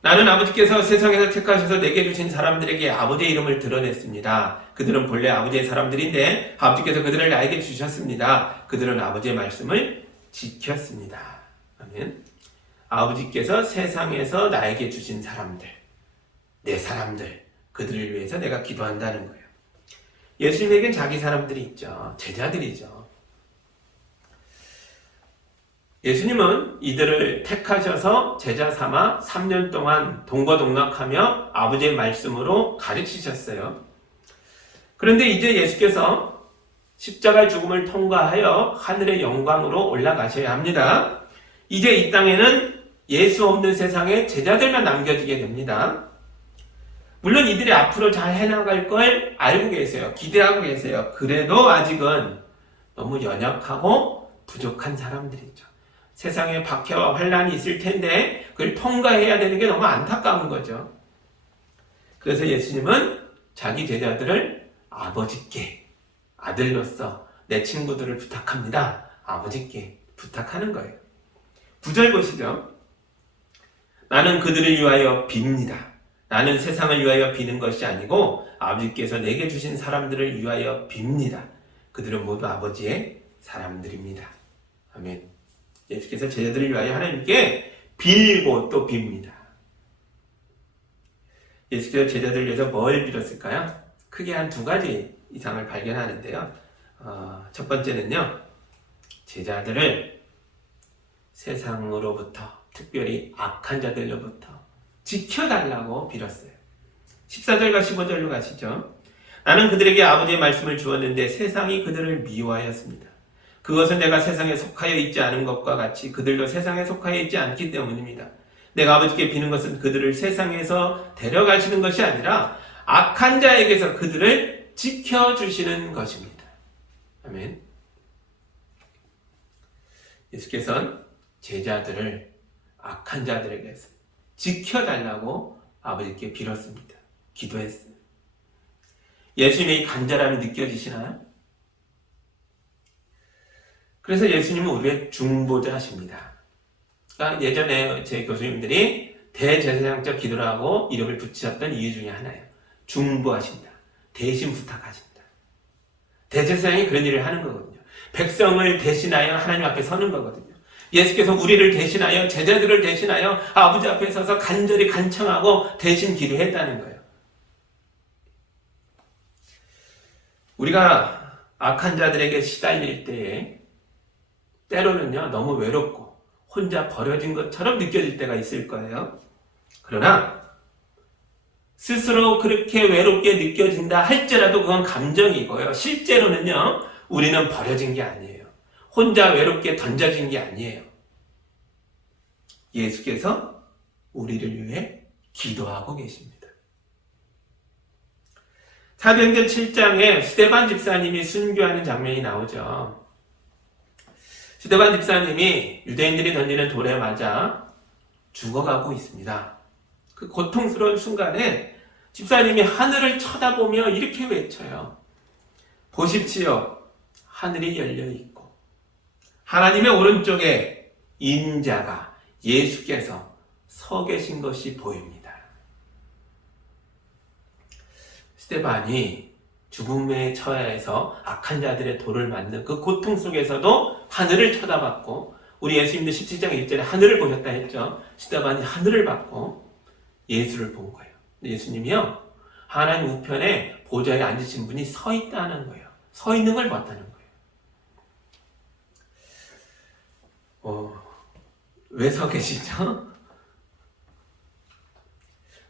나는 아버지께서 세상에서 택하셔서 내게 주신 사람들에게 아버지의 이름을 드러냈습니다. 그들은 본래 아버지의 사람들인데 아버지께서 그들을 나에게 주셨습니다. 그들은 아버지의 말씀을 지켰습니다. 아멘. 아버지께서 세상에서 나에게 주신 사람들, 내 사람들, 그들을 위해서 내가 기도한다는 거예요. 예수님에겐 자기 사람들이 있죠. 제자들이죠. 예수님은 이들을 택하셔서 제자 삼아 3년 동안 동거동락하며 아버지의 말씀으로 가르치셨어요. 그런데 이제 예수께서 십자가의 죽음을 통과하여 하늘의 영광으로 올라가셔야 합니다. 이제 이 땅에는 예수 없는 세상에 제자들만 남겨지게 됩니다. 물론 이들이 앞으로 잘 해나갈 걸 알고 계세요. 기대하고 계세요. 그래도 아직은 너무 연약하고 부족한 사람들이죠. 세상에 박해와 환란이 있을 텐데 그걸 통과해야 되는 게 너무 안타까운 거죠. 그래서 예수님은 자기 제자들을 아버지께 아들로서 내 친구들을 부탁합니다. 아버지께 부탁하는 거예요. 9절 보시죠. 나는 그들을 위하여 빕니다. 나는 세상을 위하여 비는 것이 아니고 아버지께서 내게 주신 사람들을 위하여 빕니다. 그들은 모두 아버지의 사람들입니다. 아멘. 예수께서 제자들을 위하여 하나님께 빌고 또 빕니다. 예수께서 제자들을 위해서 뭘 빌었을까요? 크게 한 두 가지 이상을 발견하는데요. 첫 번째는요. 제자들을 세상으로부터 특별히 악한 자들로부터 지켜달라고 빌었어요. 14절과 15절로 가시죠. 나는 그들에게 아버지의 말씀을 주었는데 세상이 그들을 미워하였습니다. 그것은 내가 세상에 속하여 있지 않은 것과 같이 그들도 세상에 속하여 있지 않기 때문입니다. 내가 아버지께 비는 것은 그들을 세상에서 데려가시는 것이 아니라 악한 자에게서 그들을 지켜주시는 것입니다. 아멘. 예수께서는 제자들을 악한 자들에게서 지켜달라고 아버지께 빌었습니다. 기도했어요. 예수님의 간절함이 느껴지시나요? 그래서 예수님은 우리의 중보자십니다. 그러니까 예전에 제 교수님들이 대제사장적 기도를 하고 이름을 붙이셨던 이유 중에 하나예요. 중보하신다. 대신 부탁하신다. 대제사장이 그런 일을 하는 거거든요. 백성을 대신하여 하나님 앞에 서는 거거든요. 예수께서 우리를 대신하여 제자들을 대신하여 아버지 앞에 서서 간절히 간청하고 대신 기도했다는 거예요. 우리가 악한 자들에게 시달릴 때에 때로는요 너무 외롭고 혼자 버려진 것처럼 느껴질 때가 있을 거예요. 그러나 스스로 그렇게 외롭게 느껴진다 할지라도 그건 감정이고요. 실제로는요, 우리는 버려진 게 아니에요. 혼자 외롭게 던져진 게 아니에요. 예수께서 우리를 위해 기도하고 계십니다. 사도행전 7장에 스데반 집사님이 순교하는 장면이 나오죠. 스데반 집사님이 유대인들이 던지는 돌에 맞아 죽어가고 있습니다. 그 고통스러운 순간에 집사님이 하늘을 쳐다보며 이렇게 외쳐요. 보십시오. 하늘이 열려있고 하나님의 오른쪽에 인자가 예수께서 서 계신 것이 보입니다. 스데반이 죽음의 처해에서 악한 자들의 돌을 맞는 그 고통 속에서도 하늘을 쳐다봤고, 우리 예수님도 17장 1절에 하늘을 보셨다 했죠. 스데반이 하늘을 봤고 예수를 본 거예요. 예수님이요, 하나님 우편에 보좌에 앉으신 분이 서 있다는 거예요. 서 있는 걸 봤다는 거예요. 왜 서 계시죠?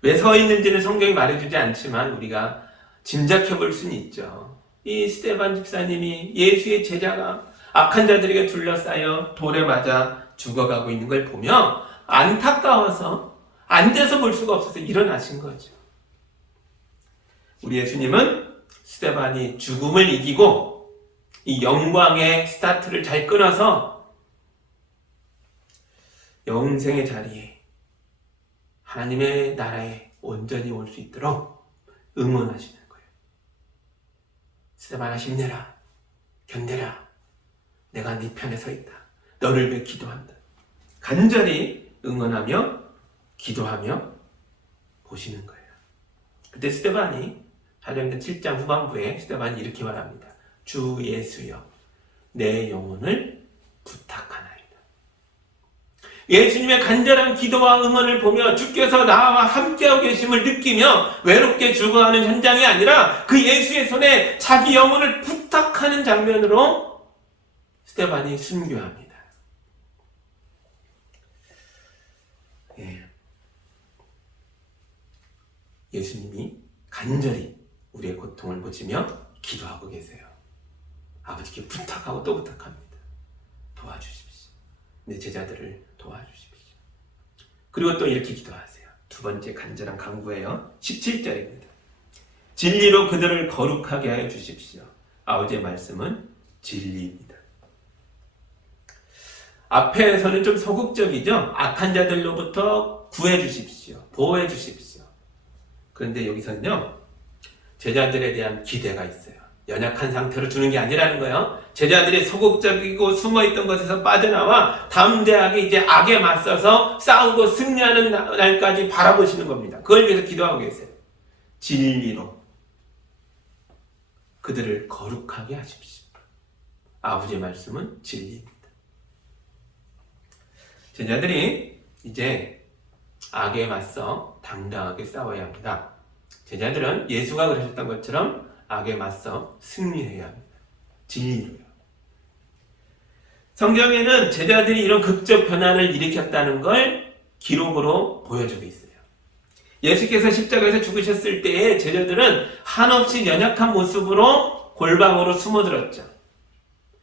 왜 서 있는지는 성경이 말해주지 않지만 우리가 짐작해 볼 수는 있죠. 이 스데반 집사님이 예수의 제자가 악한 자들에게 둘러싸여 돌에 맞아 죽어가고 있는 걸 보며 안타까워서 앉아서 볼 수가 없어서 일어나신 거죠. 우리 예수님은 스데반이 죽음을 이기고 이 영광의 스타트를 잘 끊어서 영생의 자리에, 하나님의 나라에 온전히 올 수 있도록 응원하시는 거예요. 스데반아, 힘내라, 견뎌라, 내가 네 편에 서 있다, 너를 위해 기도한다. 간절히 응원하며 기도하며 보시는 거예요. 그때 스데반이 사도행전 7장 후반부에 스데반이 이렇게 말합니다. 주 예수여, 내 영혼을 부탁하나이다. 예수님의 간절한 기도와 응원을 보며 주께서 나와 함께하고 계심을 느끼며 외롭게 죽어가는 현장이 아니라 그 예수의 손에 자기 영혼을 부탁하는 장면으로 스데반이 순교합니다. 예수님이 간절히 우리의 고통을 보시며 기도하고 계세요. 아버지께 부탁하고 또 부탁합니다. 도와주십시오. 내 제자들을 도와주십시오. 그리고 또 이렇게 기도하세요. 두 번째 간절한 간구예요. 17절입니다. 진리로 그들을 거룩하게 하여 주십시오. 아버지의 말씀은 진리입니다. 앞에서는 좀 소극적이죠. 악한 자들로부터 구해 주십시오. 보호해 주십시오. 그런데 여기서는요, 제자들에 대한 기대가 있어요. 연약한 상태로 주는 게 아니라는 거예요. 제자들이 소극적이고 숨어있던 것에서 빠져나와 담대하게 이제 악에 맞서서 싸우고 승리하는 날까지 바라보시는 겁니다. 그걸 위해서 기도하고 계세요. 진리로 그들을 거룩하게 하십시오. 아버지의 말씀은 진리입니다. 제자들이 이제 악에 맞서 당당하게 싸워야 합니다. 제자들은 예수가 그러셨던 것처럼 악에 맞서 승리해야 합니다. 진리로요. 성경에는 제자들이 이런 극적 변화를 일으켰다는 걸 기록으로 보여주고 있어요. 예수께서 십자가에서 죽으셨을 때에 제자들은 한없이 연약한 모습으로 골방으로 숨어들었죠.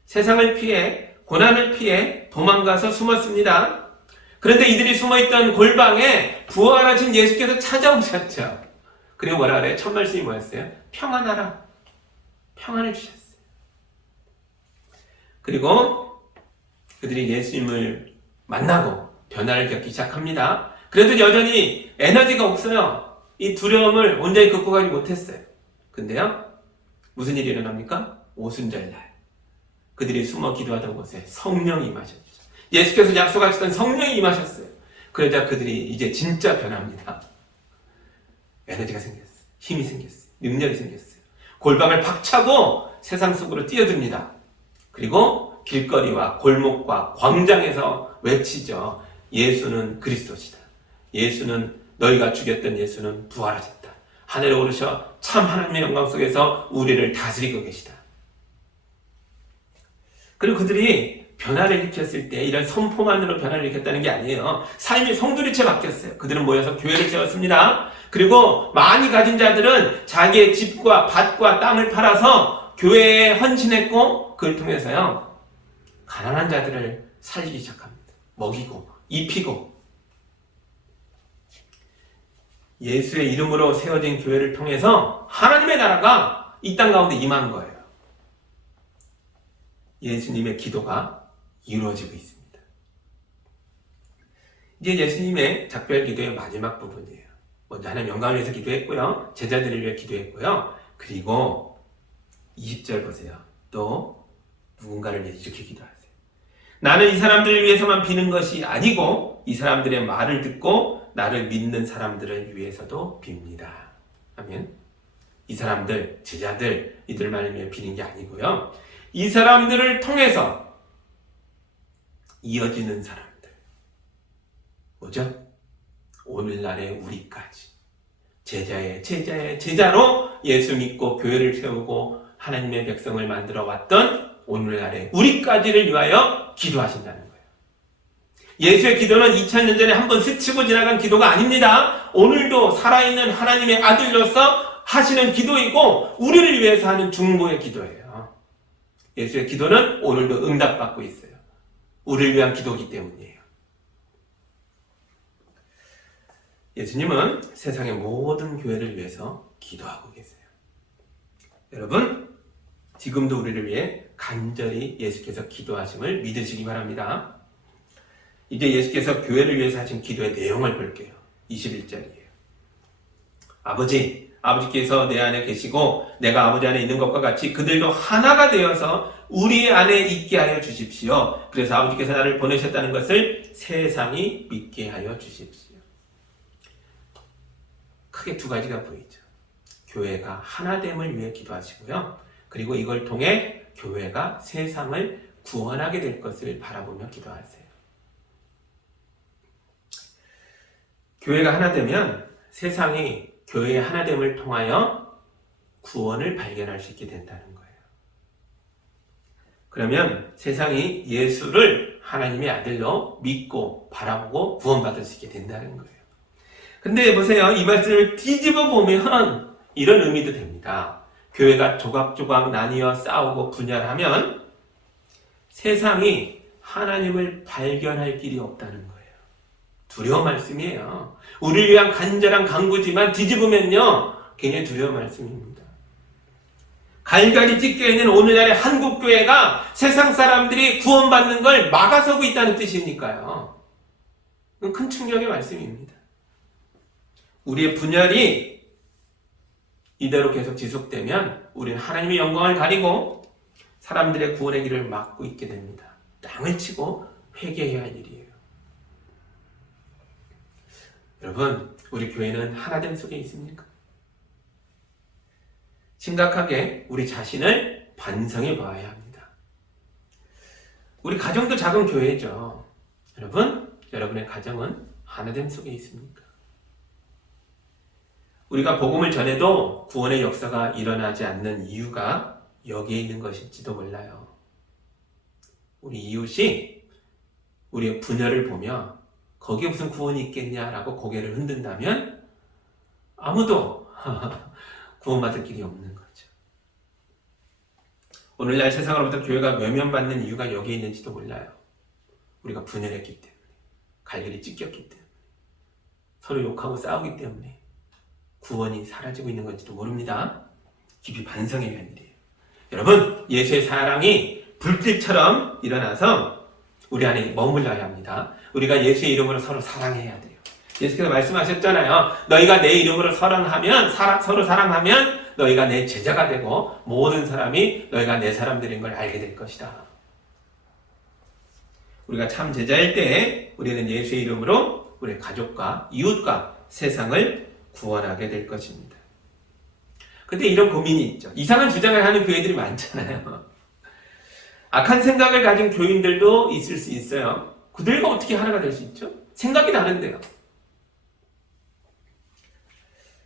세상을 피해, 고난을 피해 도망가서 숨었습니다. 그런데 이들이 숨어있던 골방에 부활하신 예수께서 찾아오셨죠. 그리고 뭐라 그래요? 첫 말씀이 뭐였어요? 평안하라. 평안을 주셨어요. 그리고 그들이 예수님을 만나고 변화를 겪기 시작합니다. 그래도 여전히 에너지가 없어요. 이 두려움을 온전히 극복하지 못했어요. 근데요, 무슨 일이 일어납니까? 오순절날 그들이 숨어 기도하던 곳에 성령이 임하셨죠. 예수께서 약속하셨던 성령이 임하셨어요. 그러자 그들이 이제 진짜 변합니다. 에너지가 생겼어요. 힘이 생겼어요. 능력이 생겼어요. 골방을 박차고 세상 속으로 뛰어듭니다. 그리고 길거리와 골목과 광장에서 외치죠. 예수는 그리스도시다. 예수는, 너희가 죽였던 예수는 부활하셨다. 하늘에 오르셔 참 하나님의 영광 속에서 우리를 다스리고 계시다. 그리고 그들이 변화를 일으켰을 때 이런 선포만으로 변화를 일으켰다는 게 아니에요. 삶이 송두리째 바뀌었어요. 그들은 모여서 교회를 세웠습니다. 그리고 많이 가진 자들은 자기의 집과 밭과 땅을 팔아서 교회에 헌신했고, 그걸 통해서요 가난한 자들을 살리기 시작합니다. 먹이고 입히고. 예수의 이름으로 세워진 교회를 통해서 하나님의 나라가 이 땅 가운데 임한 거예요. 예수님의 기도가 이루어지고 있습니다. 이제 예수님의 작별 기도의 마지막 부분이에요. 먼저 하나님 영광을 위해서 기도했고요. 제자들을 위해 기도했고요. 그리고 20절 보세요. 또 누군가를 위해 이렇게 기도하세요. 나는 이 사람들을 위해서만 비는 것이 아니고 이 사람들의 말을 듣고 나를 믿는 사람들을 위해서도 빕니다. 아멘. 이 사람들, 제자들, 이들만을 위해 비는 게 아니고요. 이 사람들을 통해서 이어지는 사람들. 뭐죠? 오늘날의 우리까지. 제자의 제자로 예수 믿고 교회를 세우고 하나님의 백성을 만들어 왔던 오늘날의 우리까지를 위하여 기도하신다는 거예요. 예수의 기도는 2000년 전에 한번 스치고 지나간 기도가 아닙니다. 오늘도 살아있는 하나님의 아들로서 하시는 기도이고 우리를 위해서 하는 중보의 기도예요. 예수의 기도는 오늘도 응답받고 있어요. 우리를 위한 기도이기 때문이에요. 예수님은 세상의 모든 교회를 위해서 기도하고 계세요. 여러분, 지금도 우리를 위해 간절히 예수께서 기도하심을 믿으시기 바랍니다. 이제 예수께서 교회를 위해서 하신 기도의 내용을 볼게요. 21절이에요. 아버지께서 내 안에 계시고 내가 아버지 안에 있는 것과 같이 그들도 하나가 되어서 우리 안에 있게 하여 주십시오. 그래서 아버지께서 나를 보내셨다는 것을 세상이 믿게 하여 주십시오. 크게 두 가지가 보이죠. 교회가 하나됨을 위해 기도하시고요. 그리고 이걸 통해 교회가 세상을 구원하게 될 것을 바라보며 기도하세요. 교회가 하나되면 세상이 교회의 하나됨을 통하여 구원을 발견할 수 있게 된다는 거예요. 그러면 세상이 예수를 하나님의 아들로 믿고 바라보고 구원받을 수 있게 된다는 거예요. 근데 보세요. 이 말씀을 뒤집어 보면 이런 의미도 됩니다. 교회가 조각조각 나뉘어 싸우고 분열하면 세상이 하나님을 발견할 길이 없다는 거예요. 두려운 말씀이에요. 우리를 위한 간절한 간구지만 뒤집으면요 굉장히 두려운 말씀입니다. 갈갈이 찢겨있는 오늘날의 한국교회가 세상 사람들이 구원받는 걸 막아서고 있다는 뜻이니까요. 큰 충격의 말씀입니다. 우리의 분열이 이대로 계속 지속되면 우리는 하나님의 영광을 가리고 사람들의 구원의 길을 막고 있게 됩니다. 땅을 치고 회개해야 할 일이에요. 여러분, 우리 교회는 하나됨 속에 있습니까? 심각하게 우리 자신을 반성해 봐야 합니다. 우리 가정도 작은 교회죠. 여러분, 여러분의 가정은 하나됨 속에 있습니까? 우리가 복음을 전해도 구원의 역사가 일어나지 않는 이유가 여기에 있는 것일지도 몰라요. 우리 이웃이 우리의 분열을 보며 거기에 무슨 구원이 있겠냐라고 고개를 흔든다면 아무도 구원받을 길이 없는 거죠. 오늘날 세상으로부터 교회가 외면받는 이유가 여기에 있는지도 몰라요. 우리가 분열했기 때문에, 갈갈이 찢겼기 때문에, 서로 욕하고 싸우기 때문에 구원이 사라지고 있는 건지도 모릅니다. 깊이 반성해야 할 일이에요. 여러분, 예수의 사랑이 불길처럼 일어나서 우리 안에 머물러야 합니다. 우리가 예수의 이름으로 서로 사랑해야 돼요. 예수께서 말씀하셨잖아요. 너희가 내 이름으로 서로 사랑하면 너희가 내 제자가 되고 모든 사람이 너희가 내 사람들인 걸 알게 될 것이다. 우리가 참 제자일 때 우리는 예수의 이름으로 우리 가족과 이웃과 세상을 구원하게 될 것입니다. 근데 이런 고민이 있죠. 이상한 주장을 하는 교회들이 많잖아요. 악한 생각을 가진 교인들도 있을 수 있어요. 그들과 어떻게 하나가 될 수 있죠? 생각이 다른데요.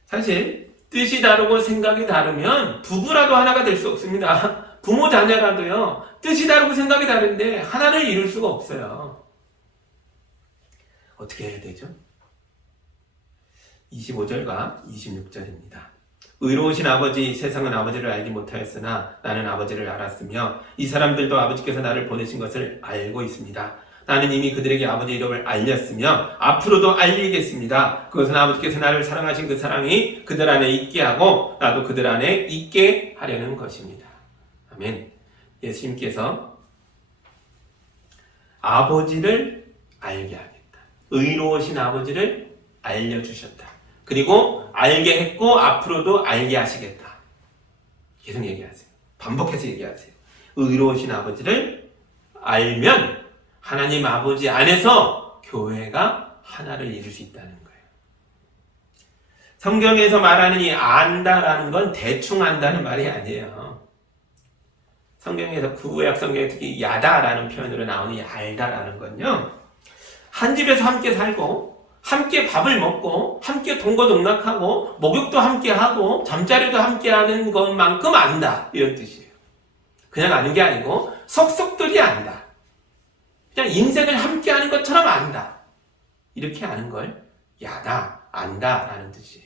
사실 뜻이 다르고 생각이 다르면 부부라도 하나가 될 수 없습니다. 부모 자녀라도요, 뜻이 다르고 생각이 다른데 하나를 이룰 수가 없어요. 어떻게 해야 되죠? 25절과 26절입니다. 의로우신 아버지, 세상은 아버지를 알지 못하였으나 나는 아버지를 알았으며 이 사람들도 아버지께서 나를 보내신 것을 알고 있습니다. 나는 이미 그들에게 아버지 이름을 알렸으며 앞으로도 알리겠습니다. 그것은 아버지께서 나를 사랑하신 그 사랑이 그들 안에 있게 하고 나도 그들 안에 있게 하려는 것입니다. 아멘. 예수님께서 아버지를 알게 하겠다. 의로우신 아버지를 알려주셨다. 그리고 알게 했고 앞으로도 알게 하시겠다. 계속 얘기하세요. 반복해서 얘기하세요. 의로우신 아버지를 알면 하나님 아버지 안에서 교회가 하나를 이룰 수 있다는 거예요. 성경에서 말하는 이 안다라는 건 대충 안다는 말이 아니에요. 성경에서 구약 성경에 특히 야다라는 표현으로 나오는 이 알다라는 건요, 한 집에서 함께 살고 함께 밥을 먹고 함께 동거동락하고 목욕도 함께 하고 잠자리도 함께 하는 것만큼 안다, 이런 뜻이에요. 그냥 아는 게 아니고 속속들이 안다. 그냥 인생을 함께 하는 것처럼 안다. 이렇게 아는 걸 야다, 안다라는 뜻이에요.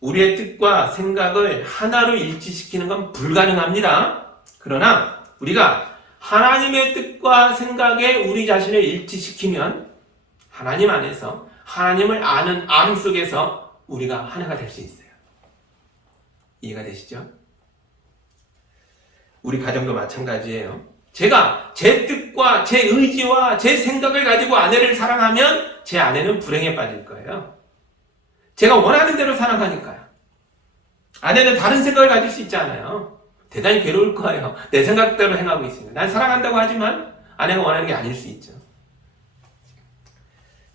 우리의 뜻과 생각을 하나로 일치시키는 건 불가능합니다. 그러나 우리가 하나님의 뜻과 생각에 우리 자신을 일치시키면 하나님 안에서 하나님을 아는 암 속에서 우리가 하나가 될 수 있어요. 이해가 되시죠? 우리 가정도 마찬가지예요. 제가 제 뜻과 제 의지와 제 생각을 가지고 아내를 사랑하면 제 아내는 불행에 빠질 거예요. 제가 원하는 대로 사랑하니까요. 아내는 다른 생각을 가질 수 있잖아요. 대단히 괴로울 거예요. 내 생각대로 행하고 있습니다. 난 사랑한다고 하지만 아내가 원하는 게 아닐 수 있죠.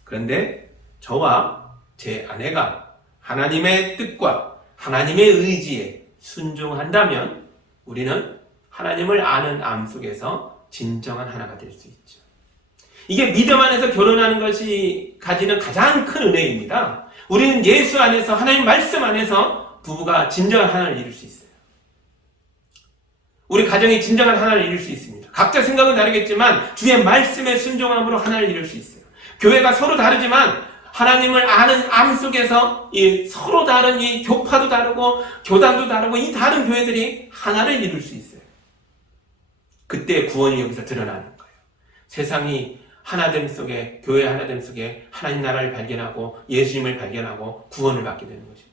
그런데 저와 제 아내가 하나님의 뜻과 하나님의 의지에 순종한다면 우리는 하나님을 아는 암 속에서 진정한 하나가 될 수 있죠. 이게 믿음 안에서 결혼하는 것이 가지는 가장 큰 은혜입니다. 우리는 예수 안에서, 하나님 말씀 안에서 부부가 진정한 하나를 이룰 수 있어요. 우리 가정이 진정한 하나를 이룰 수 있습니다. 각자 생각은 다르겠지만 주의 말씀에 순종함으로 하나를 이룰 수 있어요. 교회가 서로 다르지만 하나님을 아는 암 속에서 이 서로 다른 이 교파도 다르고 교단도 다르고 이 다른 교회들이 하나를 이룰 수 있어요. 그때 구원이 여기서 드러나는 거예요. 세상이 하나됨 속에, 교회 하나됨 속에 하나님 나라를 발견하고 예수님을 발견하고 구원을 받게 되는 것입니다.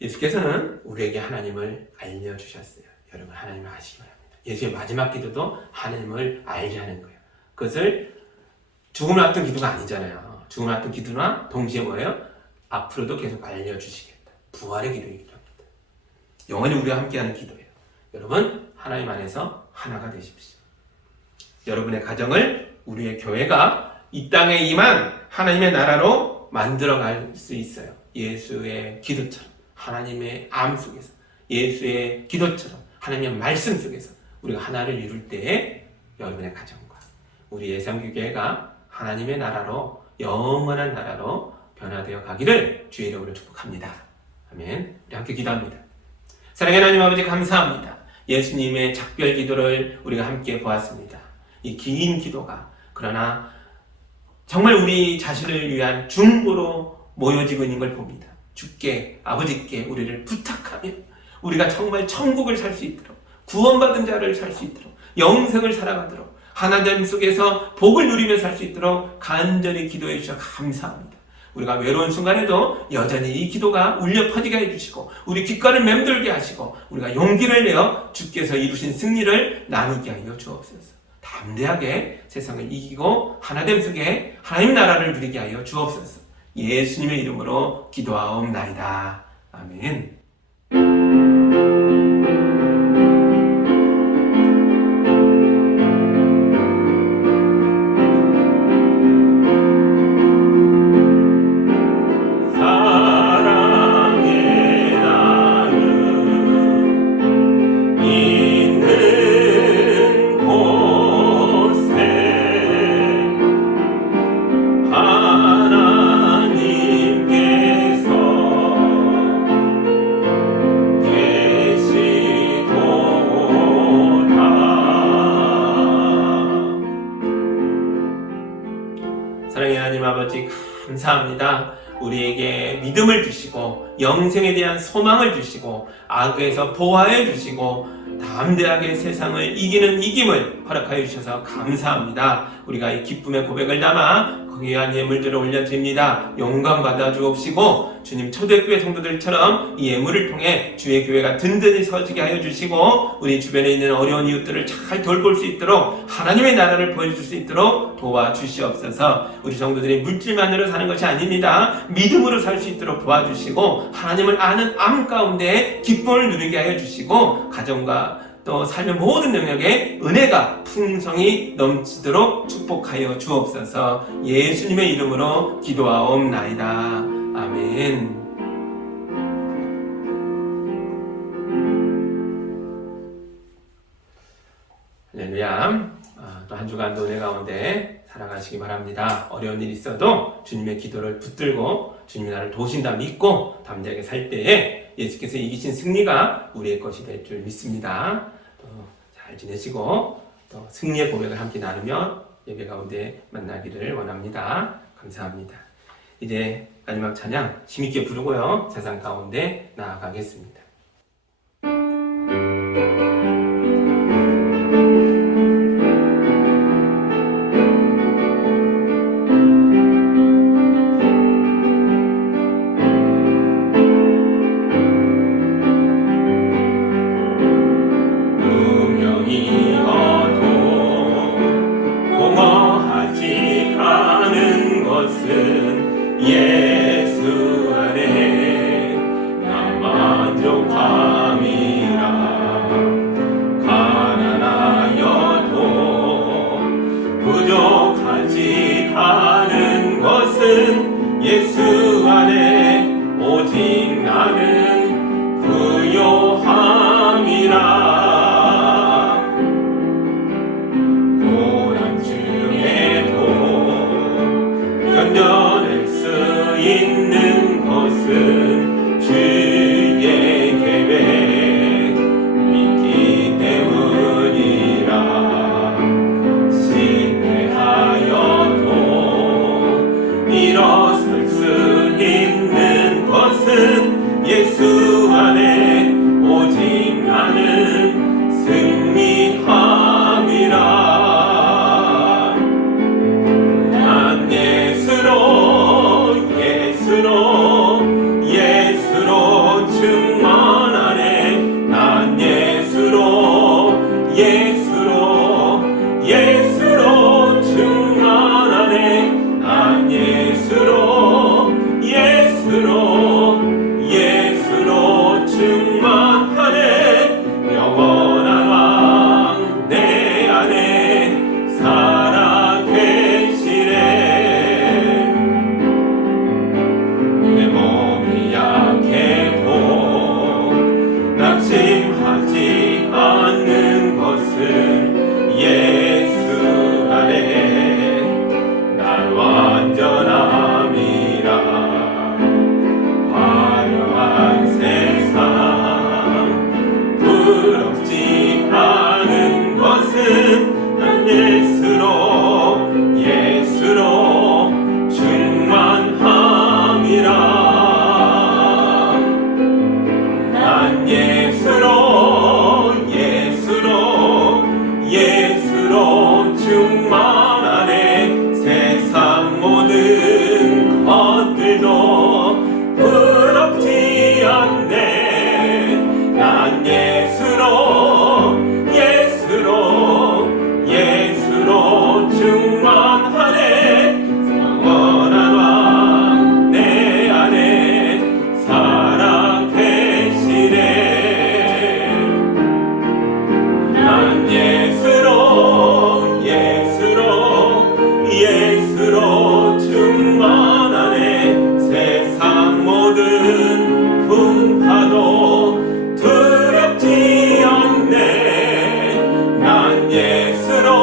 예수께서는 우리에게 하나님을 알려주셨어요. 여러분, 하나님을 아시기 바랍니다. 예수의 마지막 기도도 하나님을 알게 하는 거예요. 그것을 죽음을 앞둔 기도가 아니잖아요. 죽음을 앞둔 기도나 동시에 뭐예요? 앞으로도 계속 알려주시겠다. 부활의 기도이기도 합니다. 영원히 우리와 함께하는 기도예요. 여러분, 하나님 안에서 하나가 되십시오. 여러분의 가정을 우리의 교회가 이 땅에 임한 하나님의 나라로 만들어갈 수 있어요. 예수의 기도처럼, 하나님의 암 속에서, 예수의 기도처럼, 하나님의 말씀 속에서 우리가 하나를 이룰 때에 여러분의 가정과 우리 예상교회가 하나님의 나라로, 영원한 나라로 변화되어 가기를 주의 이름으로 축복합니다. 아멘. 우리 함께 기도합니다. 사랑의 하나님 아버지, 감사합니다. 예수님의 작별 기도를 우리가 함께 보았습니다. 이 긴 기도가, 그러나 정말 우리 자신을 위한 중보로 모여지고 있는 걸 봅니다. 주께, 아버지께 우리를 부탁하며 우리가 정말 천국을 살 수 있도록, 구원받은 자를 살 수 있도록, 영생을 살아가도록, 하나됨 속에서 복을 누리며 살 수 있도록 간절히 기도해 주셔서 감사합니다. 우리가 외로운 순간에도 여전히 이 기도가 울려 퍼지게 해주시고 우리 귓가를 맴돌게 하시고 우리가 용기를 내어 주께서 이루신 승리를 나누게 하여 주옵소서. 담대하게 세상을 이기고 하나됨 속에 하나님 나라를 누리게 하여 주옵소서. 예수님의 이름으로 기도하옵나이다. 아멘. 하나님 아버지 감사합니다. 우리에게 믿음을 주시고 영생에 대한 소망을 주시고 악에서 보호하여 주시고 담대하게 세상을 이기는 이김을 허락하여 주셔서 감사합니다. 우리가 이 기쁨의 고백을 담아 귀한 예물들을 올려드립니다. 영광 받아 주옵시고 주님 초대교회 성도들처럼 이 예물을 통해 주의 교회가 든든히 서지게 하여 주시고 우리 주변에 있는 어려운 이웃들을 잘 돌볼 수 있도록 하나님의 나라를 보여줄 수 있도록 도와주시옵소서. 우리 성도들이 물질만으로 사는 것이 아닙니다. 믿음으로 살 수 있도록 도와주시고 하나님을 아는 암 가운데 기쁨을 누리게 하여 주시고 가정과 또 삶의 모든 영역에 은혜가 풍성히 넘치도록 축복하여 주옵소서. 예수님의 이름으로 기도하옵나이다. 아멘. 할렐루야. 또 한 주간도 은혜 가운데 살아가시기 바랍니다. 어려운 일 있어도 주님의 기도를 붙들고 주님이 나를 도우신다 믿고 담대하게 살 때에 예수께서 이기신 승리가 우리의 것이 될 줄 믿습니다. 또 잘 지내시고 또 승리의 고백을 함께 나누며 예배 가운데 만나기를 원합니다. 감사합니다. 이제 마지막 찬양 힘있게 부르고요. 세상 가운데 나아가겠습니다. 예수 안에 오직 나는 부요함이라. 고난 중에도 견뎌낼 수 있는 것은 주의 계획 믿기 때문이라. 실패하여도 일어설 수 있는 것은 예수 안에 오직 나는 승리함이라. 난 예수로 충만하네. 난 예수로 충만하네. 난 예수로 충만하네. 영원한 왕 내 안에 살아 계시네. 내 몸이 약해도 낙심하지 않는 것은 예수 안에 난 완전함이라. 화려한 세상 부럽지 않은 것은 난 예수로 충만함이라. 난 예수로 충만하네. 세상 모든 것들도 부럽지 않네. 난 예수로 충만하네. 영원한 왕 내 안에 살아 계시네. 난 예수로 충만하네. 세상 모든 풍파도 두렵지 않네. 난 예수로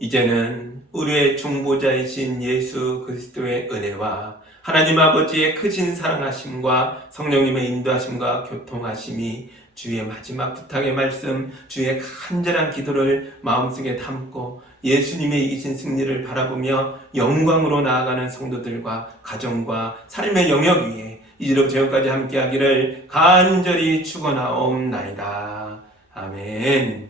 이제는 우리의 중보자이신 예수 그리스도의 은혜와 하나님 아버지의 크신 사랑하심과 성령님의 인도하심과 교통하심이 주의 마지막 부탁의 말씀, 주의 간절한 기도를 마음속에 담고 예수님의 이기신 승리를 바라보며 영광으로 나아가는 성도들과 가정과 삶의 영역 위에 이제로부터 영까지 함께하기를 간절히 축원하옵나이다. 아멘.